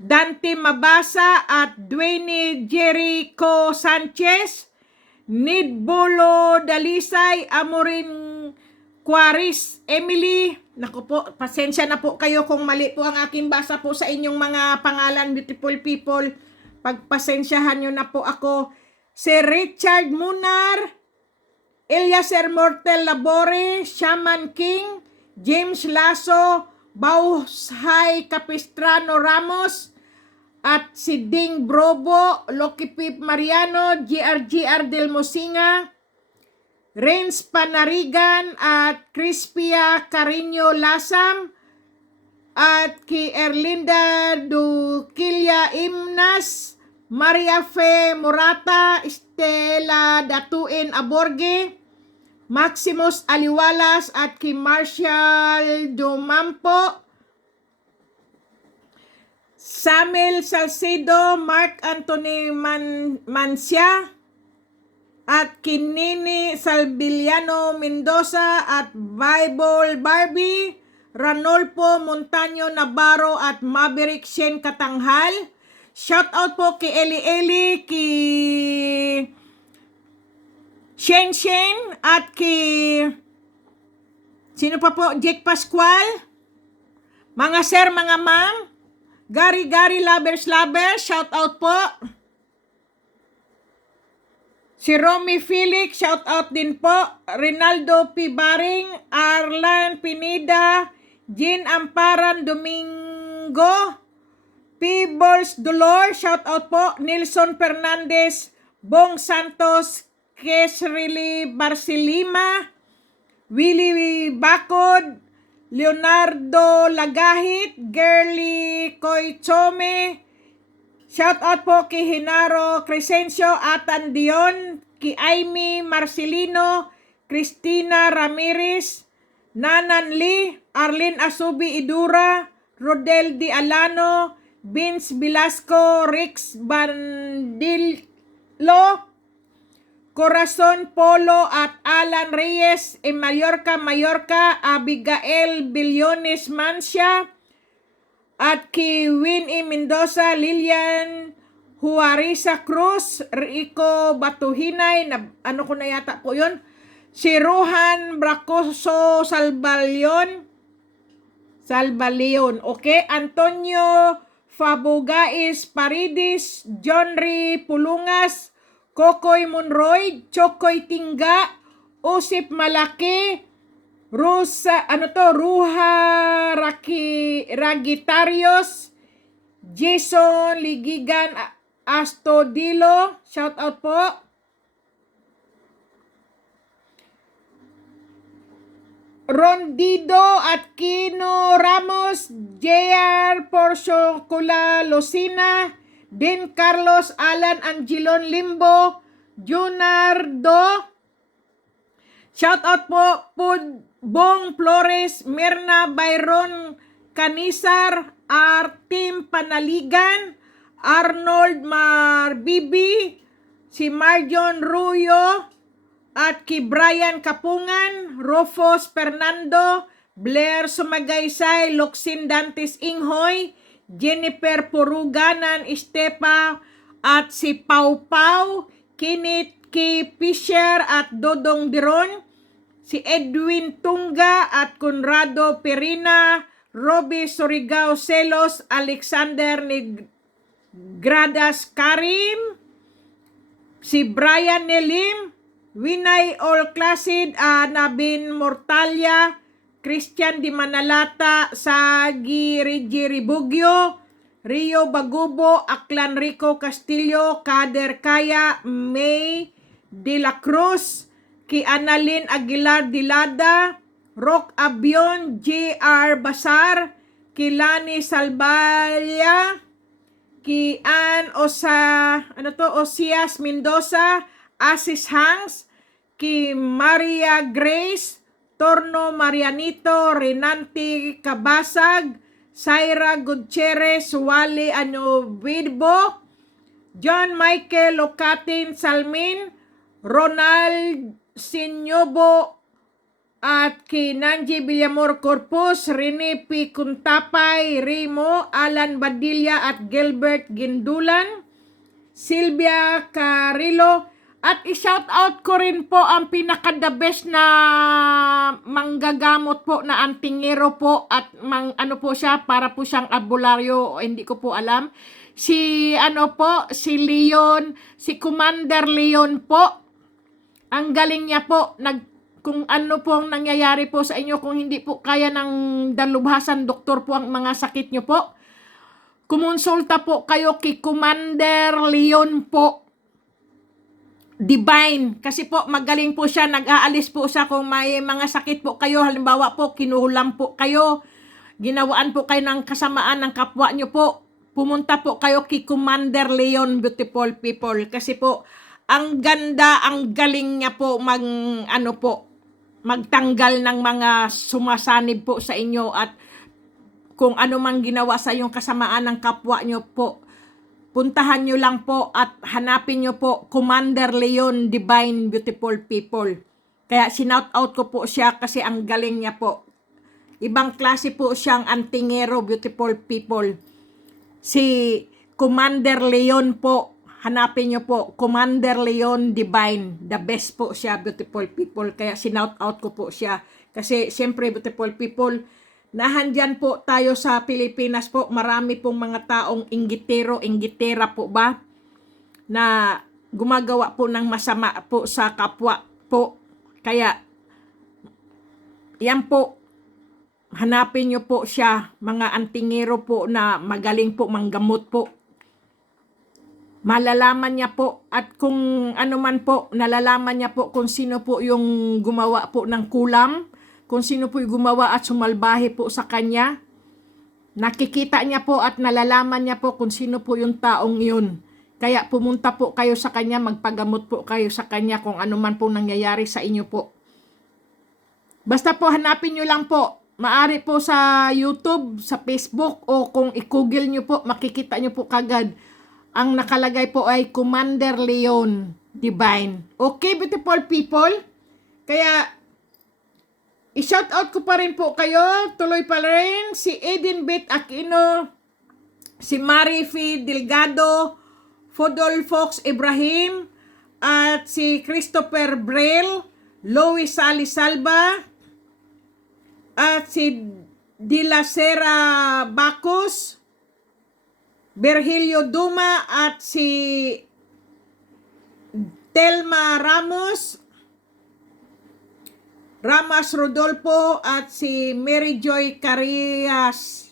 Dante Mabasa, at Dwayne Jericho Sanchez, Nidbolo Dalisay, Amorin Quaris, Emily. Naku po, pasensya na po kayo kung mali po ang aking basa po sa inyong mga pangalan, beautiful people. Pagpasensyahan nyo na po ako. Si Richard Munar, Eliaser Mortel Labore, Shaman King, James Lasso, Bauhay Capistrano Ramos, at si Ding Brobo, Loki Pip Mariano, GR Del Mosinga, Renz Panarigan, at Crispia Carino Lasam, at ki Erlinda Duquilla Imnas, Maria Fe Morata, Estela Datuin Aborge, Maximus Aliwalas, at ki Marshall Dumampo, Samuel Salcedo, Mark Anthony Mancia, at Kinini Salbiliano Mendoza, at Bible Barbie, Ranolfo Montaño Navarro, at Maverick Shen Katanghal. Shout out po kay Eli, Shen Shen at kay sino pa po? Jake Pascual. Mga sir, mga ma'am. Gary Lovers, shout out po. Si Romy Felix, shout out din po. Rinaldo P. Baring, Arlan Pineda, Jean Amparan Domingo, P. Bols Dolor, shout out po. Nelson Fernandez, Bong Santos, Kesrili Barcelima, Willie Bacod, Leonardo Lagahit, Girly Koichome, shout out po kay Hinaro Crescencio Atan Dion, kay Amy Marcelino, Cristina Ramirez, Nanan Lee, Arlene Asubi Idura, Rodel Di Alano, Vince Velasco, Rix Bandilo, Corazon Polo at Alan Reyes en Mallorca, Abigail Billones Mancia, at kay Winnie Mendoza, Lilian Juareza Cruz, Rico Batuhinay, ano ko na yata po yun, si Rohan Bracoso Salvalion, okay, Antonio Fabugais Paridis, John Ri Pulungas, Kokoy Monroy, Chokoy Tingga, Osip Malaki, Ruha Ragitarios, Jason Ligigan Astodilo, shout out po. Rondido at Kino Ramos, JR Porciocula Lucina, Din Carlos Alan Angelon Limbo, Junardo, shout out po Bong Flores, Mirna Byron Canisar, Artim Panaligan, Arnold Marbibi, si Marjon Ruyo, at kay Brian Kapungan, Rufus Fernando, Blair Sumagaysay, Luxin Dantes Inghoy, Jennifer Puruganan Estepa, at si Pau Pau, Kenneth K. Fisher at Dodong Diron, si Edwin Tunga at Conrado Perina, Roby Surigao Celos, Alexander Negradas Karim, si Brian Nelim, Winay All Clasid, Nabin Mortalia, Christian Di Manalata, Sagi Rigi Bugyo, Rio Bagubo, Aklan Rico Castillo, Kader Kaya, May De La Cruz, ki Annalyn Aguilar Dilada, Rock Abion, J.R. Basar, ki Lani Salvaya, ki Ann Osias Mendoza, Asis Hangs, ki Maria Grace, Torno Marianito, Renanti Kabasag, Saira Gutierrez, Wally Anovidbo, John Michael Locatin Salmin, Ronald Sinyobo, at kay Nanji Villamor Corpus, Rene P. Kuntapay, Remo, Alan Badilla at Gilbert Gindulan, Silvia Carrillo, at i-shout out ko rin po ang pinaka-the best na manggagamot po na antingero po at ano po siya, para po siyang albularyo, hindi ko po alam. Si si Leon, si Commander Leon po. Ang galing niya po, kung ano po ang nangyayari po sa inyo, kung hindi po kaya ng dalubhasan doktor po ang mga sakit nyo po, kumonsulta po kayo kay Commander Leon po. Divine, kasi po magaling po siya, nag-aalis po siya kung may mga sakit po kayo, halimbawa po kinuhulam po kayo, ginawaan po kayo ng kasamaan ng kapwa nyo po, pumunta po kayo kay Commander Leon, beautiful people, kasi po ang ganda, ang galing niya po magtanggal ng mga sumasanib po sa inyo, at kung ano mang ginawa sa yung kasamaan ng kapwa nyo po, puntahan nyo lang po at hanapin nyo po Commander Leon, Divine, beautiful people. Kaya sinout out ko po siya kasi ang galing niya po. Ibang klase po siyang antingero, beautiful people. Si Commander Leon po, hanapin nyo po, Commander Leon Divine. The best po siya, beautiful people. Kaya sinout out ko po siya. Kasi siyempre, beautiful people, nahandyan po tayo sa Pilipinas po. Marami pong mga taong inggitera po ba? Na gumagawa po ng masama po sa kapwa po. Kaya, yan po, hanapin nyo po siya, mga antingero po na magaling po manggamot po. Malalaman niya po at kung ano man po, nalalaman niya po kung sino po yung gumawa po ng kulam, kung sino po yung gumawa at sumalbahe po sa kanya. Nakikita niya po at nalalaman niya po kung sino po yung taong yun. Kaya pumunta po kayo sa kanya, magpagamot po kayo sa kanya kung ano man po nangyayari sa inyo po. Basta po hanapin nyo lang po. Maari po sa YouTube, sa Facebook, o kung i-google nyo po, makikita nyo po kagad. Ang nakalagay po ay Commander Leon Divine. Okay, beautiful people? Kaya, i-shoutout ko pa rin po kayo. Tuloy pa rin si Eden Beth Aquino, si Marie F. Delgado, Fodol Fox Ibrahim, at si Christopher Braille, Louis Sally Salva, at si De La Sera Bacos, Virgilio Duma, at si Telma Ramas Rodolfo, at si Mary Joy Carias,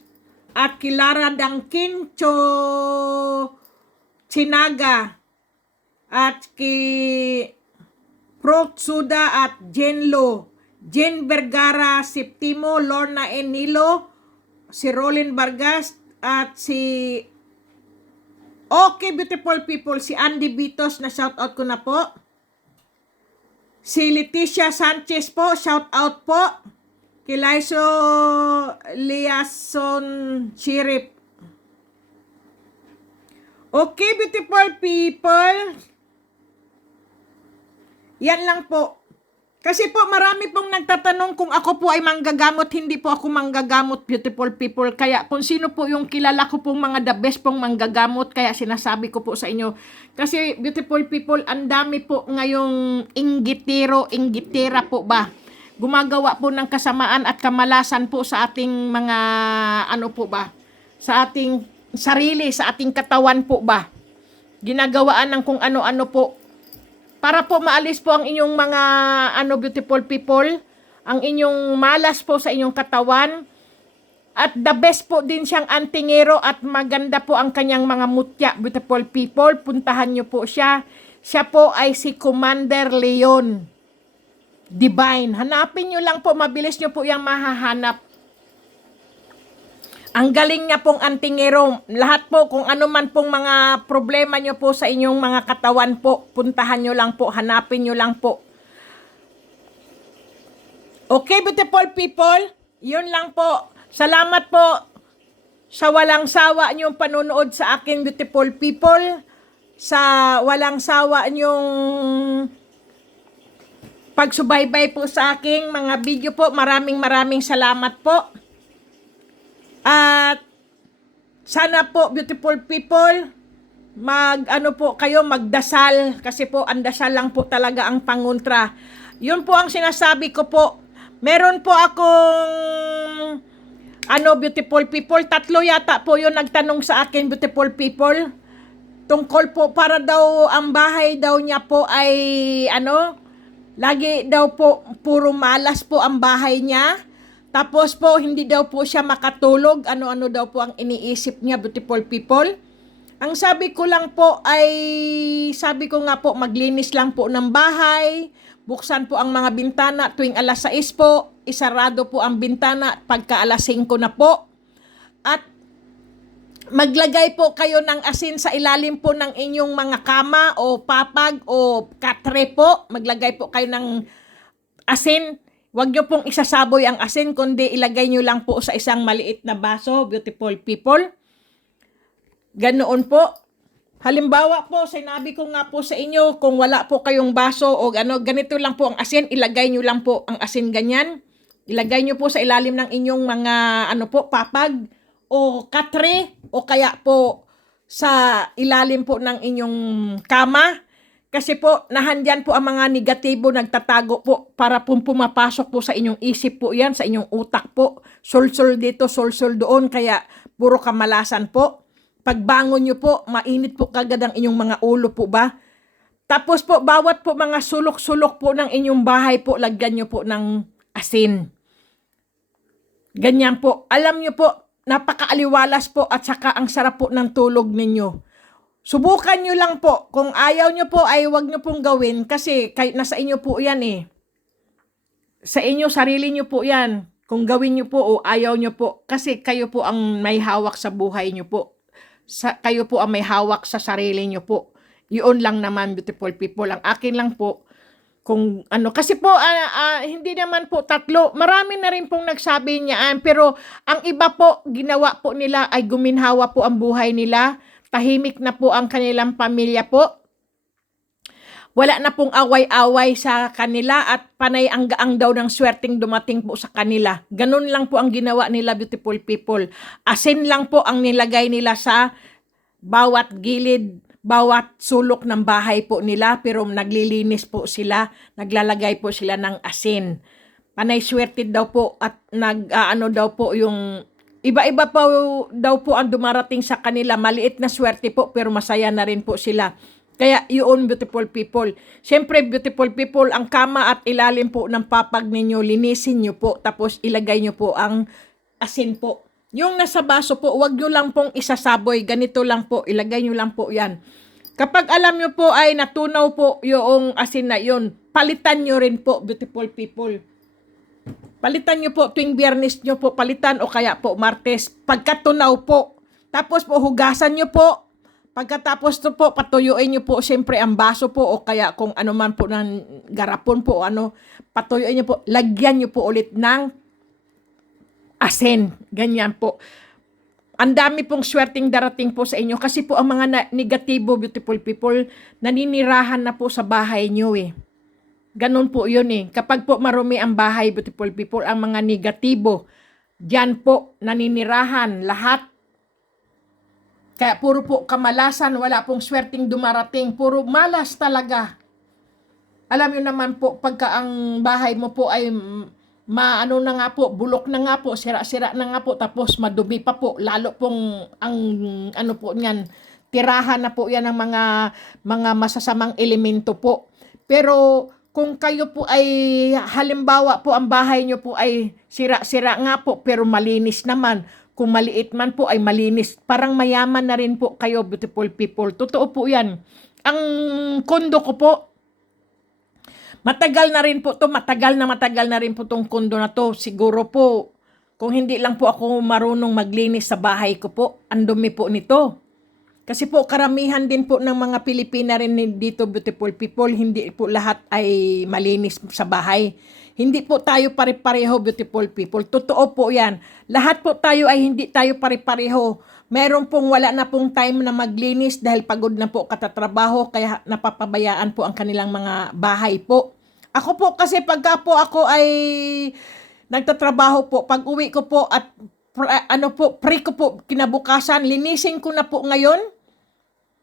at Kilara Dangkin Chinaga, at ki Protsuda at Jenlo, Jen Vergara, Septimo, Lorna Enilo, si Rolin Vargas, at si Okay, beautiful people, si Andy Bitos na shoutout ko na po. Si Leticia Sanchez po, shoutout po. Kilaiso Liason Chirip. Okay, beautiful people. Yan lang po. Kasi po marami pong nagtatanong kung ako po ay manggagamot. Hindi po ako manggagamot, beautiful people. Kaya kung sino po yung kilala ko pong mga the best pong manggagamot, kaya sinasabi ko po sa inyo. Kasi beautiful people, ang dami po ngayong inggitera po ba? Gumagawa po ng kasamaan at kamalasan po sa ating mga ano po ba? Sa ating sarili, sa ating katawan po ba? Ginagawaan ng kung ano-ano po. Para po maalis po ang inyong mga beautiful people, ang inyong malas po sa inyong katawan. At the best po din siyang antingero at maganda po ang kanyang mga mutya, beautiful people. Puntahan nyo po siya. Siya po ay si Commander Leon Divine. Hanapin nyo lang po, mabilis nyo po yung mahahanap. Ang galing niya pong antingero. Lahat po, kung ano man pong mga problema nyo po sa inyong mga katawan po, puntahan nyo lang po, hanapin nyo lang po. Okay, beautiful people? Yun lang po. Salamat po sa walang sawa nyong panunood sa akin, beautiful people. Sa walang sawa nyong pagsubaybay po sa aking mga video po. Maraming salamat po. At sana po, beautiful people, magdasal, kasi po ang dasal lang po talaga ang pangontra. Yun po ang sinasabi ko po. Meron po akong beautiful people, 3 yata po yun nagtanong sa akin, beautiful people, tungkol po para daw ang bahay daw niya po ay lagi daw po puro malas po ang bahay niya. Tapos po, hindi daw po siya makatulog. Ano-ano daw po ang iniisip niya, beautiful people. Ang sabi ko lang po ay, sabi ko nga po, maglinis lang po ng bahay. Buksan po ang mga bintana tuwing alas 6 po. Isarado po ang bintana pagka alas 5 na po. At maglagay po kayo ng asin sa ilalim po ng inyong mga kama o papag o katre po. Maglagay po kayo ng asin. Huwag nyo pong isasaboy ang asin, kundi ilagay nyo lang po sa isang maliit na baso, beautiful people. Ganoon po. Halimbawa po, sinabi ko nga po sa inyo, kung wala po kayong baso o ganito lang po ang asin, ilagay nyo lang po ang asin ganyan. Ilagay nyo po sa ilalim ng inyong mga papag o katre o kaya po sa ilalim po ng inyong kama. Kasi po, nahandyan po ang mga negatibo nagtatago po para po pumapasok po sa inyong isip po yan, sa inyong utak po. Sul-sul dito, sul-sul doon, kaya puro kamalasan po. Pagbangon nyo po, mainit po kagad ang inyong mga ulo po ba? Tapos po, bawat po mga sulok-sulok po ng inyong bahay po, lagyan nyo po ng asin. Ganyan po. Alam nyo po, napakaaliwalas po at saka ang sarap po ng tulog ninyo. Subukan nyo lang po. Kung ayaw nyo po ay wag nyo pong gawin kasi nasa inyo po yan eh. Sa inyo, sarili nyo po yan. Kung gawin nyo po o ayaw nyo po. Kasi kayo po ang may hawak sa buhay nyo po. Kayo po ang may hawak sa sarili nyo po. Yun lang naman, beautiful people. Ang akin lang po, kung ano, kasi po, hindi naman po tatlo. Marami na rin pong nagsabi niyan. Pero ang iba po, ginawa po nila ay guminhawa po ang buhay nila. Tahimik na po ang kanilang pamilya po. Wala na pong away-away sa kanila at panay ang gaang daw ng swerteng dumating po sa kanila. Ganun lang po ang ginawa nila, beautiful people. Asin lang po ang nilagay nila sa bawat gilid, bawat sulok ng bahay po nila, pero naglilinis po sila, naglalagay po sila ng asin. Panay swerte daw po at ano daw po yung iba-iba pa daw po ang dumarating sa kanila. Maliit na swerte po pero masaya na rin po sila. Kaya yun, beautiful people. Siyempre, beautiful people, ang kama at ilalim po ng papag ninyo, linisin nyo po. Tapos ilagay nyo po ang asin po. Yung nasa baso po, wag nyo lang pong isasaboy. Ganito lang po, ilagay nyo lang po yan. Kapag alam nyo po ay natunaw po yung asin na yun, palitan nyo rin po, beautiful people. Palitan nyo po, tuwing Biyernes nyo po palitan o kaya po Martes, pagkatunaw po. Tapos po hugasan nyo po. Pagkatapos to po, patuyuin nyo po siyempre ang baso po o kaya kung ano man po ng garapon po, patuyuin nyo po. Lagyan nyo po ulit ng asin. Ganyan po. Ang dami pong swerteng darating po sa inyo kasi po ang mga negatibo, beautiful people, naninirahan na po sa bahay nyo eh. Ganun po yun eh. Kapag po marumi ang bahay, beautiful people, ang mga negatibo, diyan po naninirahan lahat. Kaya puro po kamalasan, wala pong swerteng dumarating, puro malas talaga. Alam niyo naman po, pagka ang bahay mo po ay maano na nga po, bulok na nga po, sira-sira na nga po, tapos madumi pa po, lalo pong ang ano po niyan, tirahan na po yan ng mga masasamang elemento po. Pero kung kayo po ay halimbawa po ang bahay nyo po ay sira-sira nga po pero malinis naman. Kung maliit man po ay malinis. Parang mayaman na rin po kayo, beautiful people. Totoo po yan. Ang kondo ko po, matagal na rin po to, matagal na rin po tong kondo na to. Siguro po, kung hindi lang po ako marunong maglinis sa bahay ko po, ang dumi po nito. Kasi po karamihan din po ng mga Pilipina rin dito, beautiful people, hindi po lahat ay malinis sa bahay. Hindi po tayo pare-pareho, beautiful people. Totoo po yan. Lahat po tayo ay hindi tayo pare-pareho. Meron pong wala na pong time na maglinis dahil pagod na po katatrabaho kaya napapabayaan po ang kanilang mga bahay po. Ako po kasi pagka po ako ay nagtatrabaho po, pag uwi ko po at pre ko po kinabukasan, linisin ko na po ngayon.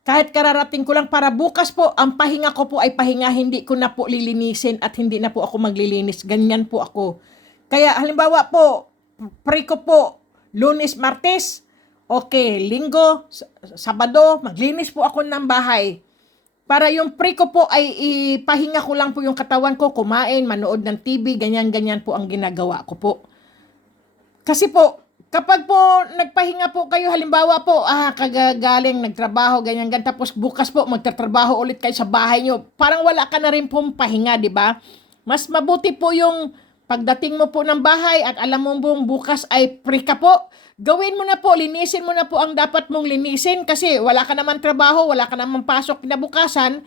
Kahit kararating ko lang para bukas po, ang pahinga ko po ay pahinga, hindi ko na po lilinisin at hindi na po ako maglilinis. Ganyan po ako. Kaya halimbawa po, pre ko po, Lunes, Martes, okay, Linggo, Sabado, maglinis po ako ng bahay. Para yung pre ko po ay ipahinga ko lang po yung katawan ko, kumain, manood ng TV, ganyan-ganyan po ang ginagawa ko po. Kasi po, kapag po nagpahinga po kayo, halimbawa po, kagagaling, nagtrabaho, ganyan, tapos bukas po magtatrabaho ulit kayo sa bahay nyo, parang wala ka na rin pong pahinga, di ba? Mas mabuti po yung pagdating mo po ng bahay at alam mo pong bukas ay free ka po, gawin mo na po, linisin mo na po ang dapat mong linisin kasi wala ka naman trabaho, wala ka naman pasok kinabukasan,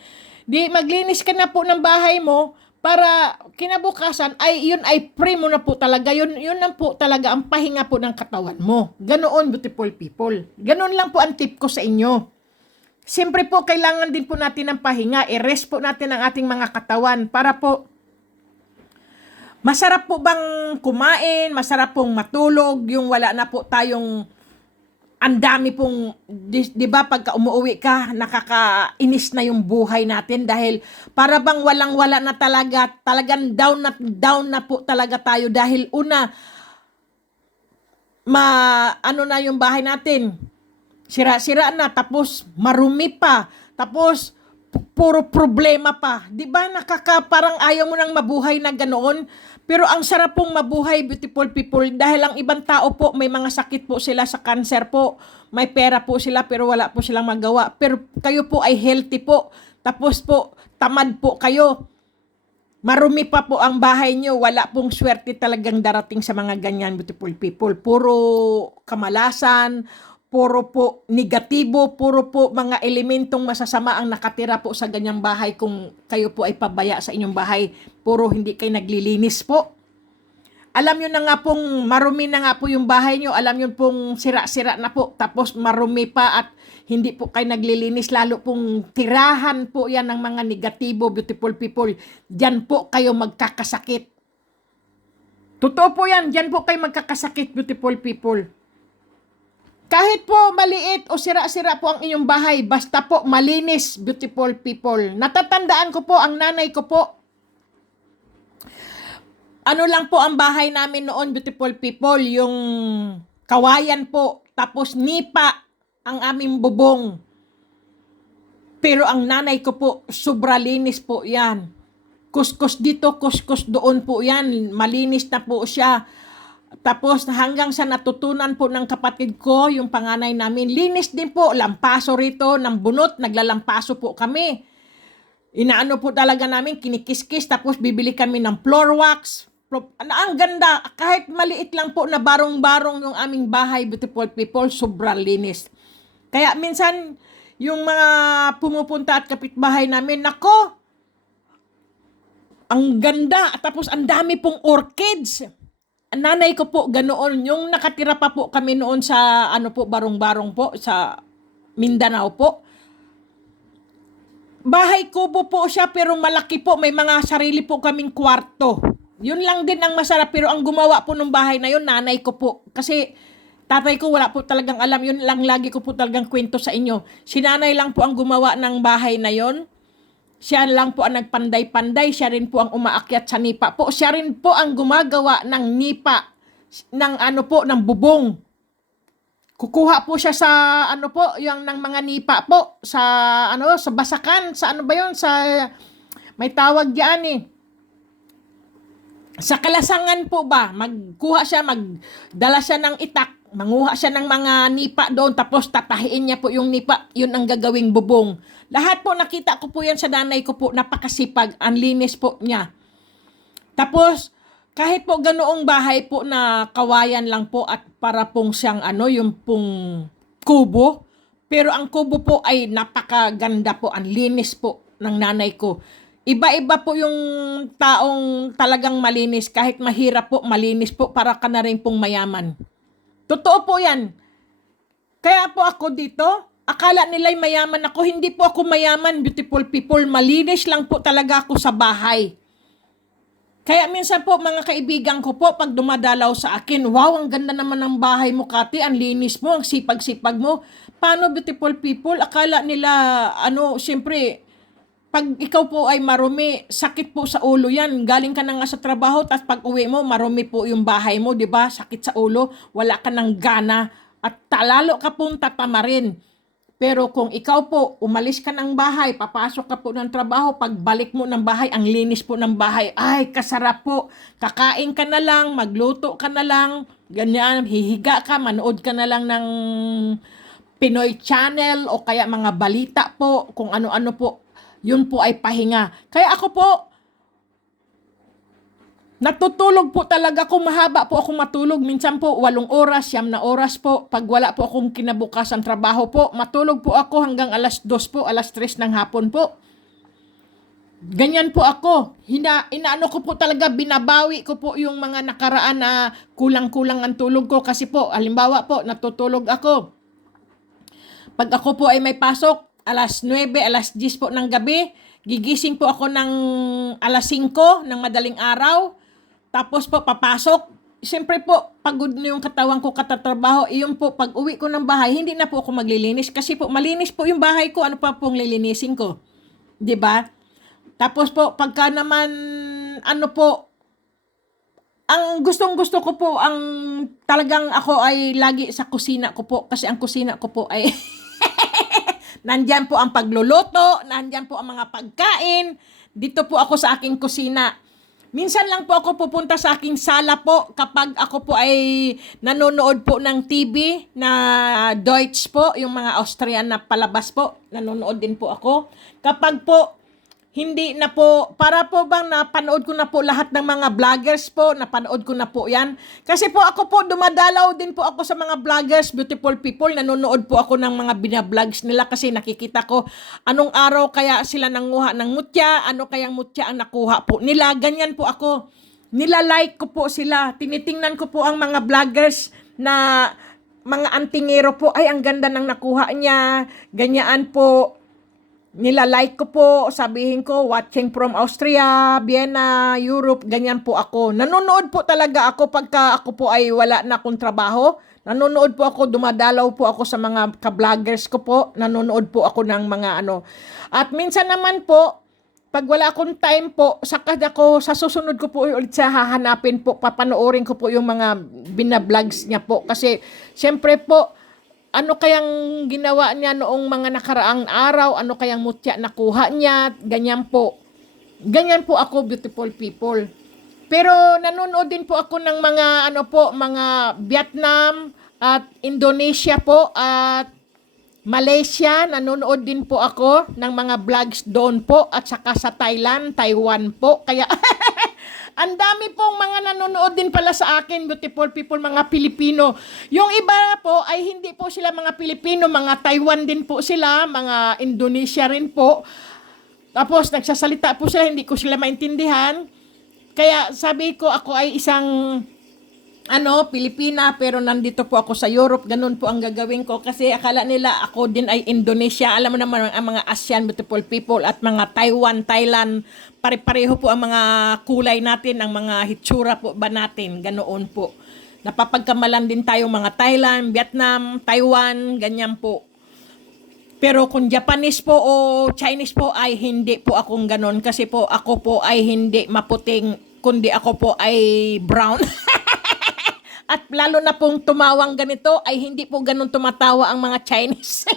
di maglinis ka na po ng bahay mo, para kinabukasan ay yun ay free mo na po talaga, yun na po talaga ang pahinga po ng katawan mo. Ganoon, beautiful people. Ganoon lang po ang tip ko sa inyo. Siyempre po kailangan din po natin ng pahinga, i-rest po natin ang ating mga katawan para po masarap po bang kumain, masarap pong matulog, yung wala na po tayong ang dami pong, di ba pagka umuwi ka, nakakainis na yung buhay natin dahil para bang walang-wala na talaga, talagang down na po talaga tayo dahil una, ano na yung bahay natin, sira-sira na, tapos marumi pa, tapos puro problema pa. Di ba parang ayaw mo nang mabuhay na ganoon? Pero ang sarap pong mabuhay, beautiful people, dahil ang ibang tao po, may mga sakit po sila sa cancer po, may pera po sila pero wala po silang magawa. Pero kayo po ay healthy po, tapos po, tamad po kayo. Marumi pa po ang bahay nyo, wala pong swerte talagang darating sa mga ganyan, beautiful people. Puro kamalasan, puro po negatibo, puro po mga elementong masasama ang nakatira po sa ganyang bahay kung kayo po ay pabaya sa inyong bahay. Puro hindi kayo naglilinis po. Alam nyo na nga pong marumi na nga po yung bahay nyo, alam nyo pong sira-sira na po, tapos marumi pa at hindi po kayo naglilinis, lalo pong tirahan po yan ng mga negatibo, beautiful people. Diyan po kayo magkakasakit. Totoo po yan, diyan po kayo magkakasakit, beautiful people. Kahit po maliit o sira-sira po ang inyong bahay, basta po malinis, beautiful people. Natatandaan ko po, ang nanay ko po, ano lang po ang bahay namin noon, beautiful people, yung kawayan po, tapos nipa ang aming bubong. Pero ang nanay ko po, sobra linis po yan. Kuskus dito, kuskus doon po yan, malinis na po siya. Tapos hanggang sa natutunan po ng kapatid ko, yung panganay namin, linis din po, lampaso rito ng bunot, naglalampaso po kami. Inaano po talaga namin, kinikiskis, tapos bibili kami ng floor wax. Ang ganda, kahit maliit lang po na barong-barong yung aming bahay, beautiful people, sobrang linis. Kaya minsan, yung mga pumupunta at kapitbahay namin, nako, ang ganda, tapos ang dami pong orchids. Nanay ko po ganoon, yung nakatira pa po kami noon sa ano po, barong-barong po sa Mindanao po. Bahay kubo po siya pero malaki po, may mga sarili po kaming kwarto. Yun lang din ang masarap, pero ang gumawa po ng bahay na yun, nanay ko po. Kasi tatay ko wala po talagang alam, yun lang lagi ko po talagang kwento sa inyo. Si nanay lang po ang gumawa ng bahay na yun. Siya lang po ang nagpanday-panday, siya rin po ang umaakyat sa nipa po. Siya rin po ang gumagawa ng nipa, ng ano po, ng bubong. Kukuha po siya sa ano po, yung ng mga nipa po, sa ano, sa basakan, sa ano ba yun, sa may tawag diyan eh. Sa kalasangan po ba, magkuha siya, magdala siya ng itak, manguha siya ng mga nipa doon, tapos tatahiin niya po yung nipa, yun ang gagawing bubong. Lahat po nakita ko po yan sa nanay ko po, napakasipag, ang linis po niya. Tapos, kahit po ganoong bahay po na kawayan lang po at para pong siyang ano, yung pong kubo, pero ang kubo po ay napakaganda po, ang linis po ng nanay ko. Iba-iba po yung taong talagang malinis, kahit mahirap po, malinis po, para ka na rin pong mayaman. Totoo po yan. Kaya po ako dito, akala nila'y mayaman ako, hindi po ako mayaman, beautiful people, malinis lang po talaga ako sa bahay. Kaya minsan po mga kaibigan ko po, pag dumadalaw sa akin, wow, ang ganda naman ng bahay mo, Kati, ang linis mo, ang sipag-sipag mo. Paano, beautiful people? Akala nila, siyempre, pag ikaw po ay marumi, sakit po sa ulo yan. Galing ka na nga sa trabaho, tapos pag uwi mo, marumi po yung bahay mo, di ba? Sakit sa ulo, wala ka ng gana, at lalo ka pong tatamarin. Pero kung ikaw po, umalis ka ng bahay, papasok ka po ng trabaho, pagbalik mo ng bahay, ang linis po ng bahay, ay, kasarap po. Kakain ka na lang, magluto ka na lang, ganyan, hihiga ka, manood ka na lang ng Pinoy Channel, o kaya mga balita po, kung ano-ano po. Yun po ay pahinga. Kaya ako po, natutulog po talaga ako, mahaba po ako matulog. Minsan po, 8 oras, 9 na oras po. Pag wala po akong kinabukasan trabaho po, matulog po ako hanggang alas 2 po, alas 3 ng hapon po. Ganyan po ako. Inaano ko po talaga, binabawi ko po yung mga nakaraan na kulang-kulang ang tulog ko. Kasi po, halimbawa po, natutulog ako. Pag ako po ay may pasok, alas 9, alas 10 po ng gabi, gigising po ako ng alas 5 ng madaling araw, tapos po papasok, siyempre po, pagod na yung katawan ko katatrabaho, iyon po, pag uwi ko ng bahay, hindi na po ako maglilinis. Kasi po, malinis po yung bahay ko, ano pa pong lilinisin ko? 'Di ba? Tapos po, pagka naman, ano po, ang gustong-gusto ko po, ang talagang ako ay lagi sa kusina ko po. Kasi ang kusina ko po ay nandyan po ang pagluluto, nandyan po ang mga pagkain. Dito po ako sa aking kusina. Minsan lang po ako pupunta sa aking sala po kapag ako po ay nanonood po ng TV na Deutsch po, yung mga Austrian na palabas po. Nanonood din po ako. Kapag po hindi na po, para po bang napanood ko na po lahat ng mga vloggers po, napanood ko na po yan. Kasi po ako po, dumadalaw din po ako sa mga vloggers, beautiful people, nanonood po ako ng mga binavlogs nila kasi nakikita ko anong araw kaya sila nanguha ng mutya, ano kayang mutya ang nakuha po nila, ganyan po ako. Nilalike ko po sila, tinitingnan ko po ang mga vloggers na mga antingero po, ay ang ganda ng nakuha niya, ganyan po. Nilalike ko po, sabihin ko, watching from Austria, Vienna, Europe, ganyan po ako. Nanonood po talaga ako pagka ako po ay wala na akong trabaho. Nanonood po ako, dumadalaw po ako sa mga ka-vloggers ko po. Nanonood po ako ng mga ano. At minsan naman po, pag wala akong time po, saka ako, sa susunod ko po ulit sa hahanapin po, papanoorin ko po yung mga binablogs niya po. Kasi, syempre po, ano kayang ginawa niya noong mga nakaraang araw, ano kayang mutya nakuha niya, ganyan po. Ganyan po ako, beautiful people. Pero nanonood din po ako ng mga ano po, mga Vietnam at Indonesia po at Malaysia, nanonood din po ako ng mga vlogs doon po at saka sa Thailand, Taiwan po. Kaya ang dami pong mga nanonood din pala sa akin, beautiful people, mga Pilipino. Yung iba po ay hindi po sila mga Pilipino, mga Taiwan din po sila, mga Indonesia rin po. Tapos nagsasalita po sila, hindi ko sila maintindihan. Kaya sabi ko, ako ay isang Pilipina, pero nandito po ako sa Europe, ganun po ang gagawin ko. Kasi akala nila ako din ay Indonesia. Alam mo naman ang mga ASEAN beautiful people at mga Taiwan, Thailand, pare-pareho po ang mga kulay natin, ang mga hitsura po ba natin, ganoon po. Napapagkamalan din tayo mga Thailand, Vietnam, Taiwan, ganyan po. Pero kung Japanese po o Chinese po ay hindi po akong ganon. Kasi po ako po ay hindi maputing, kundi ako po ay brown. At lalo na pong tumawang ganito ay hindi po ganun tumatawa ang mga Chinese.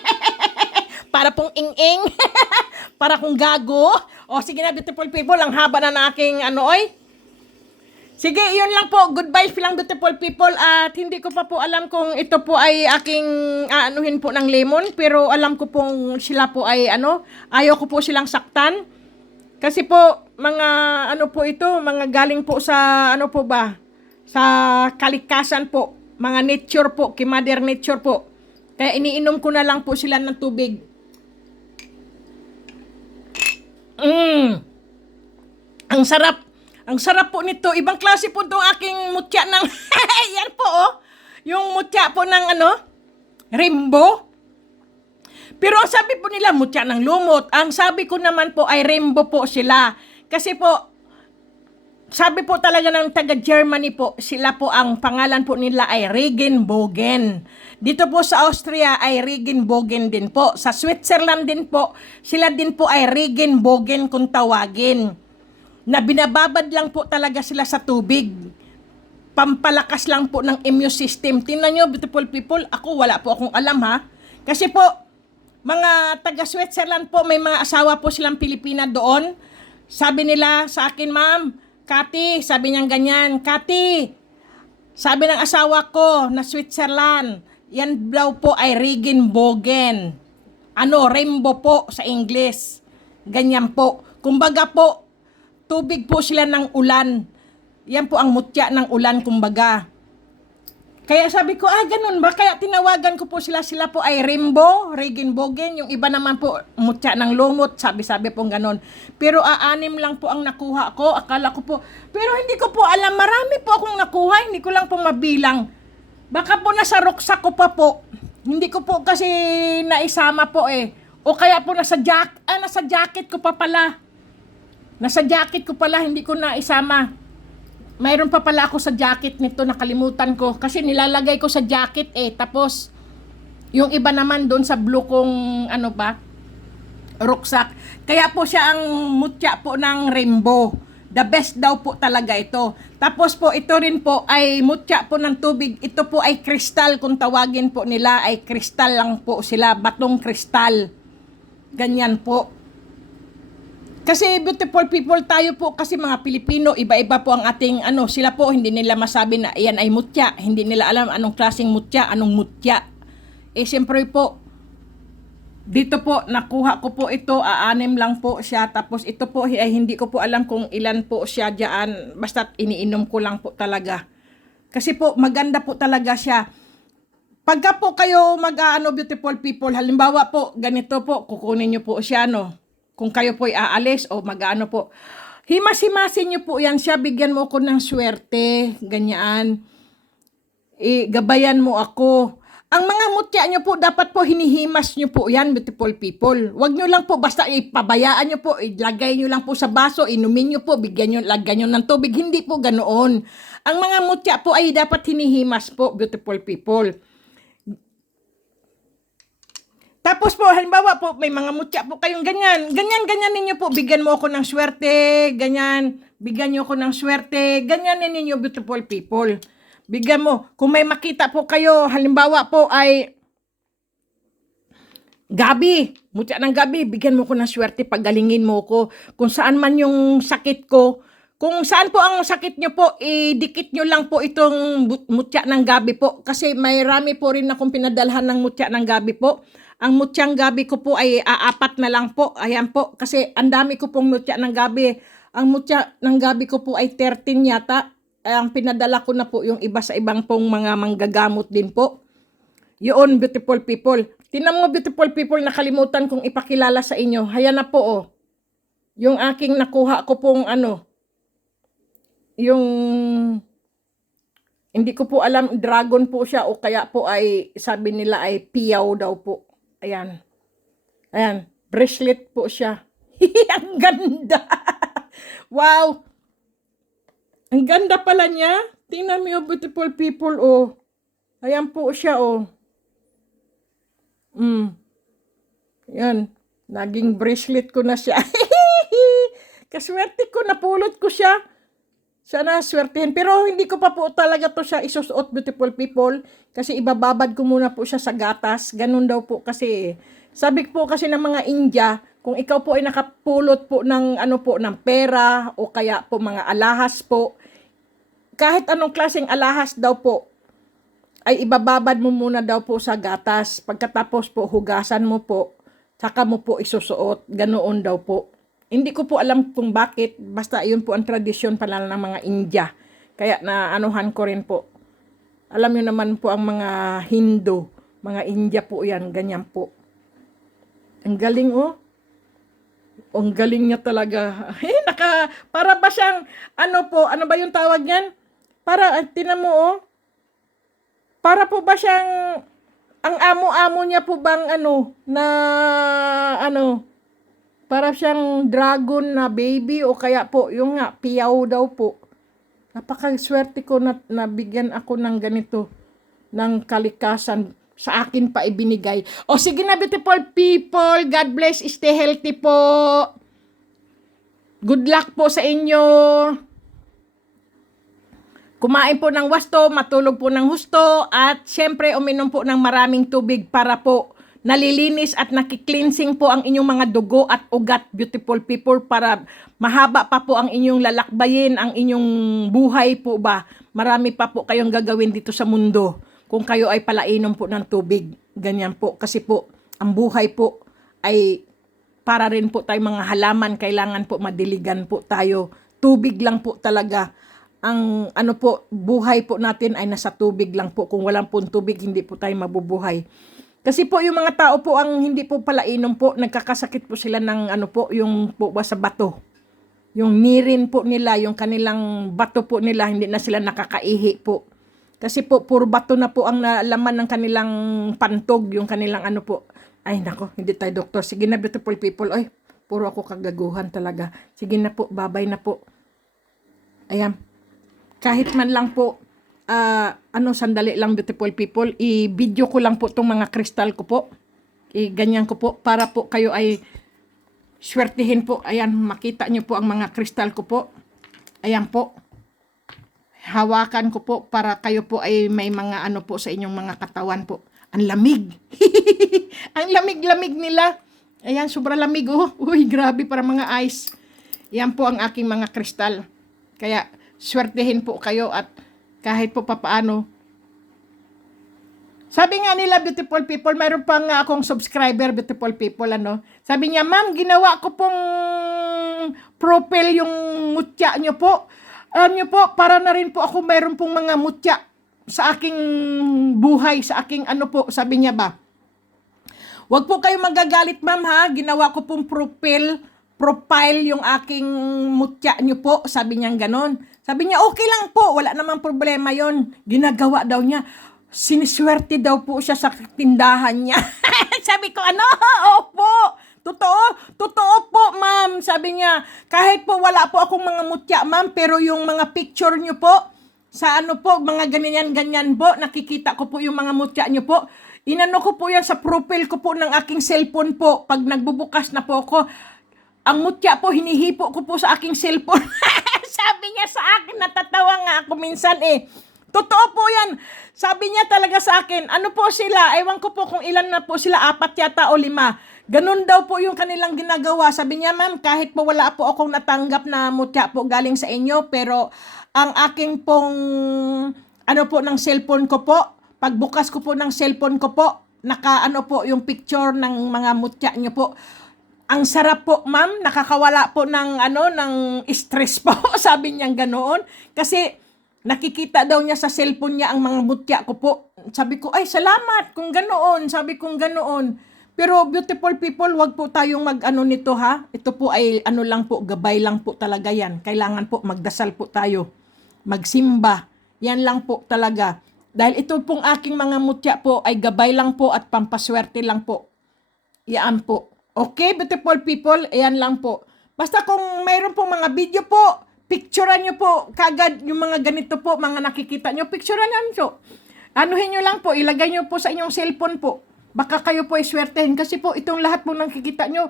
Para pong ing-ing. Para kung gago. O sige na, beautiful people, ang haba na aking Sige, yun lang po. Goodbye lang, beautiful people. At hindi ko pa po alam kung ito po ay aking aanuhin po ng lemon. Pero alam ko pong sila po ay ayaw ko po silang saktan. Kasi po, mga po ito, mga galing po sa po ba? Sa kalikasan po, mga nature po, kay Mother Nature po. Kaya iniinom ko na lang po sila ng tubig. Ang sarap. Ang sarap po nito. Ibang klase po itong aking mutya ng... Yan po, oh. Yung mutya po ng rainbow. Pero ang sabi po nila, mutya ng lumot. Ang sabi ko naman po ay rainbow po sila. Kasi po, sabi po talaga ng taga-Germany po, sila po ang pangalan po nila ay Regenbogen. Dito po sa Austria ay Regenbogen din po. Sa Switzerland din po, sila din po ay Regenbogen kung tawagin. Na binababad lang po talaga sila sa tubig. Pampalakas lang po ng immune system. Tingnan nyo, beautiful people, ako wala po akong alam ha. Kasi po, mga taga-Switzerland po, may mga asawa po silang Pilipina doon. Sabi nila sa akin, ma'am, Kati, sabi niyang ganyan, Kati, sabi ng asawa ko na Switzerland, yan daw po ay Regenbogen. Rainbow po sa English. Ganyan po. Kumbaga po, tubig po sila ng ulan. Yan po ang mutya ng ulan, kumbaga. Kaya sabi ko, ganun ba? Kaya tinawagan ko po sila po ay rainbow, Regenbogen. Yung iba naman po, mutya ng lumot, sabi-sabi pong ganun. Pero 6 lang po ang nakuha ko. Akala ko po, pero hindi ko po alam, marami po akong nakuha, hindi ko lang po mabilang. Baka po nasa ruksak ko pa po. Hindi ko po kasi naisama po eh. O kaya po nasa jacket ko pa pala. Nasa jacket ko pala, hindi ko naisama. mayroon pa pala ako sa jacket nito, nakalimutan ko. Kasi nilalagay ko sa jacket eh. Tapos, yung iba naman doon sa blue kong ano ba, rucksack. Kaya po siya ang mutya po ng rainbow. The best daw po talaga ito. Tapos po ito rin po ay mutya po ng tubig. Ito po ay kristal, kung tawagin po nila ay kristal lang po sila, batong kristal. Ganyan po. Kasi beautiful people tayo po, kasi mga Pilipino, iba-iba po ang ating ano, sila po hindi nila masabi na yan ay mutya. Hindi nila alam anong klaseng mutya, anong mutya. Eh siyempre po, dito po nakuha ko po ito, 6 lang po siya. Tapos ito po ay hindi ko po alam kung ilan po siya diyan, basta iniinom ko lang po talaga. Kasi po maganda po talaga siya. Pagka po kayo mag-aano beautiful people, halimbawa po ganito po, kukunin niyo po siya no. Kung kayo po ay aalis o mag-aano po, himas-himasin niyo po yan siya, bigyan mo ko ng swerte, ganyan. Gabayan mo ako. Ang mga mutya nyo po, dapat po hinihimas nyo po yan, beautiful people. Huwag nyo lang po basta ipabayaan nyo po, ilagay nyo lang po sa baso, inumin nyo po, bigyan nyo, lagyan nyo ng tubig. Hindi po ganoon. Ang mga mutya po ay dapat hinihimas po, beautiful people. Tapos po, halimbawa po, may mga mutya po kayong ganyan. Ganyan ninyo po, bigyan mo ako ng swerte, ganyan. Bigyan nyo ako ng swerte, ganyan ninyo, beautiful people. Bigyan mo. Kung may makita po kayo, halimbawa po ay gabi, mutya ng gabi, bigyan mo ko ng swerte, pagalingin mo ko. Kung saan man yung sakit ko, kung saan po ang sakit nyo po, idikit nyo lang po itong mutya ng gabi po. Kasi may rami po rin akong pinadalhan ng mutya ng gabi po. Ang mutyang gabi ko po ay 4 na lang po. Ayan po, kasi ang dami ko pong mutya ng gabi. Ang mutya ng gabi ko po ay 13 yata. Ang pinadala ko na po yung iba sa ibang pong mga manggagamot din po. Yun, beautiful people. Tingnan mo, beautiful people, nakalimutan kong ipakilala sa inyo. Hayan na po, oh. Yung aking nakuha ko pong ano, yung, hindi ko po alam, dragon po siya o kaya po ay, sabi nila ay piyaw daw po. Ayan. Ayan, bracelet po siya. Ang ganda. Wow. Ang ganda pala niya. Tingnan mo yung beautiful people, oh. Ayan po siya, oh. Yan. Naging bracelet ko na siya. Kaswerte ko, napulot ko siya. Sana swertehin. Pero hindi ko pa po talaga to siya isusuot, beautiful people. Kasi ibababad ko muna po siya sa gatas. Ganun daw po kasi. Sabi po kasi ng mga India, kung ikaw po ay nakapulot po ng ano po, ng pera o kaya po mga alahas po, kahit anong klaseng alahas daw po, ay ibababad mo muna daw po sa gatas. Pagkatapos po, hugasan mo po, saka mo po isusuot. Ganoon daw po. Hindi ko po alam kung bakit, basta yun po ang tradisyon pala ng mga India. Kaya na anuhan ko rin po. Alam nyo naman po ang mga Hindu, mga India po yan, ganyan po. Ang galing, oh. Ang galing niya talaga. Para ba siyang, ano po, ano ba yung tawag niyan? Para, tinan mo, oh. Para po ba siyang, ang amo-amo niya po bang, ano, na, ano, para siyang dragon na baby o kaya po, yung nga, piyaw daw po. Napakaswerte ko na nabigyan ako ng ganito, ng kalikasan. Sa akin pa ibinigay. O sige na, beautiful people. God bless. Stay healthy po. Good luck po sa inyo. Kumain po ng wasto, matulog po ng husto, at syempre uminom po ng maraming tubig para po nalilinis at nakikleansing po ang inyong mga dugo at ugat, beautiful people, para mahaba pa po ang inyong lalakbayin, ang inyong buhay po ba. Marami pa po kayong gagawin dito sa mundo kung kayo ay palainom po ng tubig. Ganyan po. Kasi po, ang buhay po ay para rin po tayo mga halaman, kailangan po madiligan po tayo. Tubig lang po talaga. Ang ano po, buhay po natin ay nasa tubig lang po. Kung walang po tubig, hindi po tayo mabubuhay. Kasi po yung mga tao po ang hindi po palainom po, nagkakasakit po sila ng ano po, yung po ba sa bato. Yung nirin po nila, yung kanilang bato po nila, hindi na sila nakakaihi po. Kasi po, puro bato na po ang laman ng kanilang pantog, yung kanilang ano po. Ay nako, hindi tayo doktor. Sige na, beautiful people. Ay, puro ako kagaguhan talaga. Sige na po, babay na po. Ayan. kahit man lang po, sandali lang beautiful people, i-video ko lang po tong mga kristal ko po. Ganyan ko po, para po kayo ay swertihin po. Ayan, makita nyo po ang mga kristal ko po. Ayan po. Hawakan ko po para kayo po ay may mga ano po sa inyong mga katawan po. Ang lamig. Ang lamig-lamig nila. Ayan, sobra lamig oh. Uy, grabe para mga ice. Yan po ang aking mga kristal. Kaya, swertihin po kayo at kahit po papaano. Sabi nga nila, beautiful people, mayroon pa nga akong subscriber, beautiful people, ano. Sabi niya, ma'am, ginawa ko pong profile yung mutya nyo po. Alam nyo po, para na rin po ako mayroon pong mga mutya sa aking buhay, sa aking ano po, sabi niya ba. Huwag po kayo magagalit, ma'am, ha. Ginawa ko pong profile yung aking mutya nyo po. Sabi niya ganon. Sabi niya, okay lang po. Wala namang problema yon. Ginagawa daw niya. Siniswerte daw po siya sa tindahan niya. Sabi ko, ano? Opo. Totoo po, ma'am. Sabi niya, kahit po wala po akong mga mutya, ma'am, pero yung mga picture nyo po, sa ano po, mga ganyan po, nakikita ko po yung mga mutya nyo po. Inano ko po yan sa profile ko po ng aking cellphone po. Pag nagbubukas na po ako, ang mutya po, hinihipo ko po sa aking cellphone. Sabi niya sa akin, natatawa nga ako minsan eh. Totoo po yan. Sabi niya talaga sa akin, ano po sila, ewan ko po kung ilan na po sila, 4 yata o 5. Ganun daw po yung kanilang ginagawa. Sabi niya, ma'am, kahit po wala po akong natanggap na mutya po galing sa inyo, pero ang aking pong, ano po, ng cellphone ko po, pagbukas ko po ng cellphone ko po, naka, po, yung picture ng mga mutya niyo po. Ang sarap po, ma'am, nakakawala po ng, ng stress po. Sabi niya ganoon. Kasi, nakikita daw niya sa cellphone niya ang mga mutya ko po. Sabi ko, ay, salamat kung ganoon. Sabi kong ganoon. Pero, beautiful people, wag po tayong mag-ano nito, ha? Ito po ay, lang po, gabay lang po talaga yan. Kailangan po, magdasal po tayo. Magsimba. Yan lang po talaga. Dahil ito pong aking mga mutya po ay gabay lang po at pampaswerte lang po. Yan po. Okay, beautiful people, ayan lang po. Basta kung mayroon pong mga video po, picturean nyo po kagad yung mga ganito po, mga nakikita nyo, picturean nyo po. Anuhin nyo lang po, ilagay nyo po sa inyong cellphone po. Baka kayo po ay swertehin kasi po itong lahat po nakikita nyo,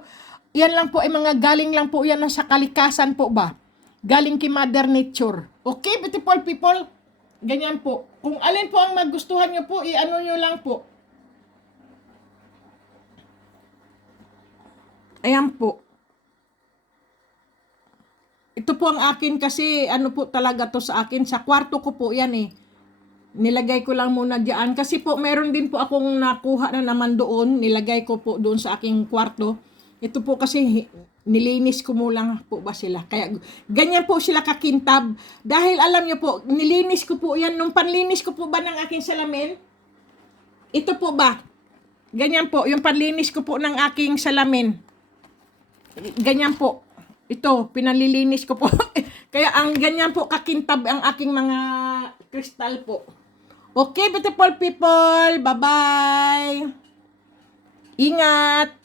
yan lang po ay mga galing lang po yan sa kalikasan po ba? Galing kay Mother Nature. Okay, beautiful people? Ganyan po. Kung alin po ang magustuhan nyo po, i-ano nyo lang po. Ayan po. Ito po ang akin kasi ano po talaga to sa akin. Sa kwarto ko po yan eh. Nilagay ko lang muna diyan. Kasi po meron din po akong nakuha na naman doon. Nilagay ko po doon sa aking kwarto. Ito po kasi nilinis ko muna po ba sila. Kaya ganyan po sila kakintab. Dahil alam nyo po, nilinis ko po yan. Nung panlinis ko po ba ng aking salamin? Ito po ba? Ganyan po. Yung panlinis ko po ng aking salamin. Ganyan po. Ito, pinalilinis ko po. Kaya ang ganyan po kakintab ang aking mga kristal po. Okay, beautiful people. Bye-bye. Ingat.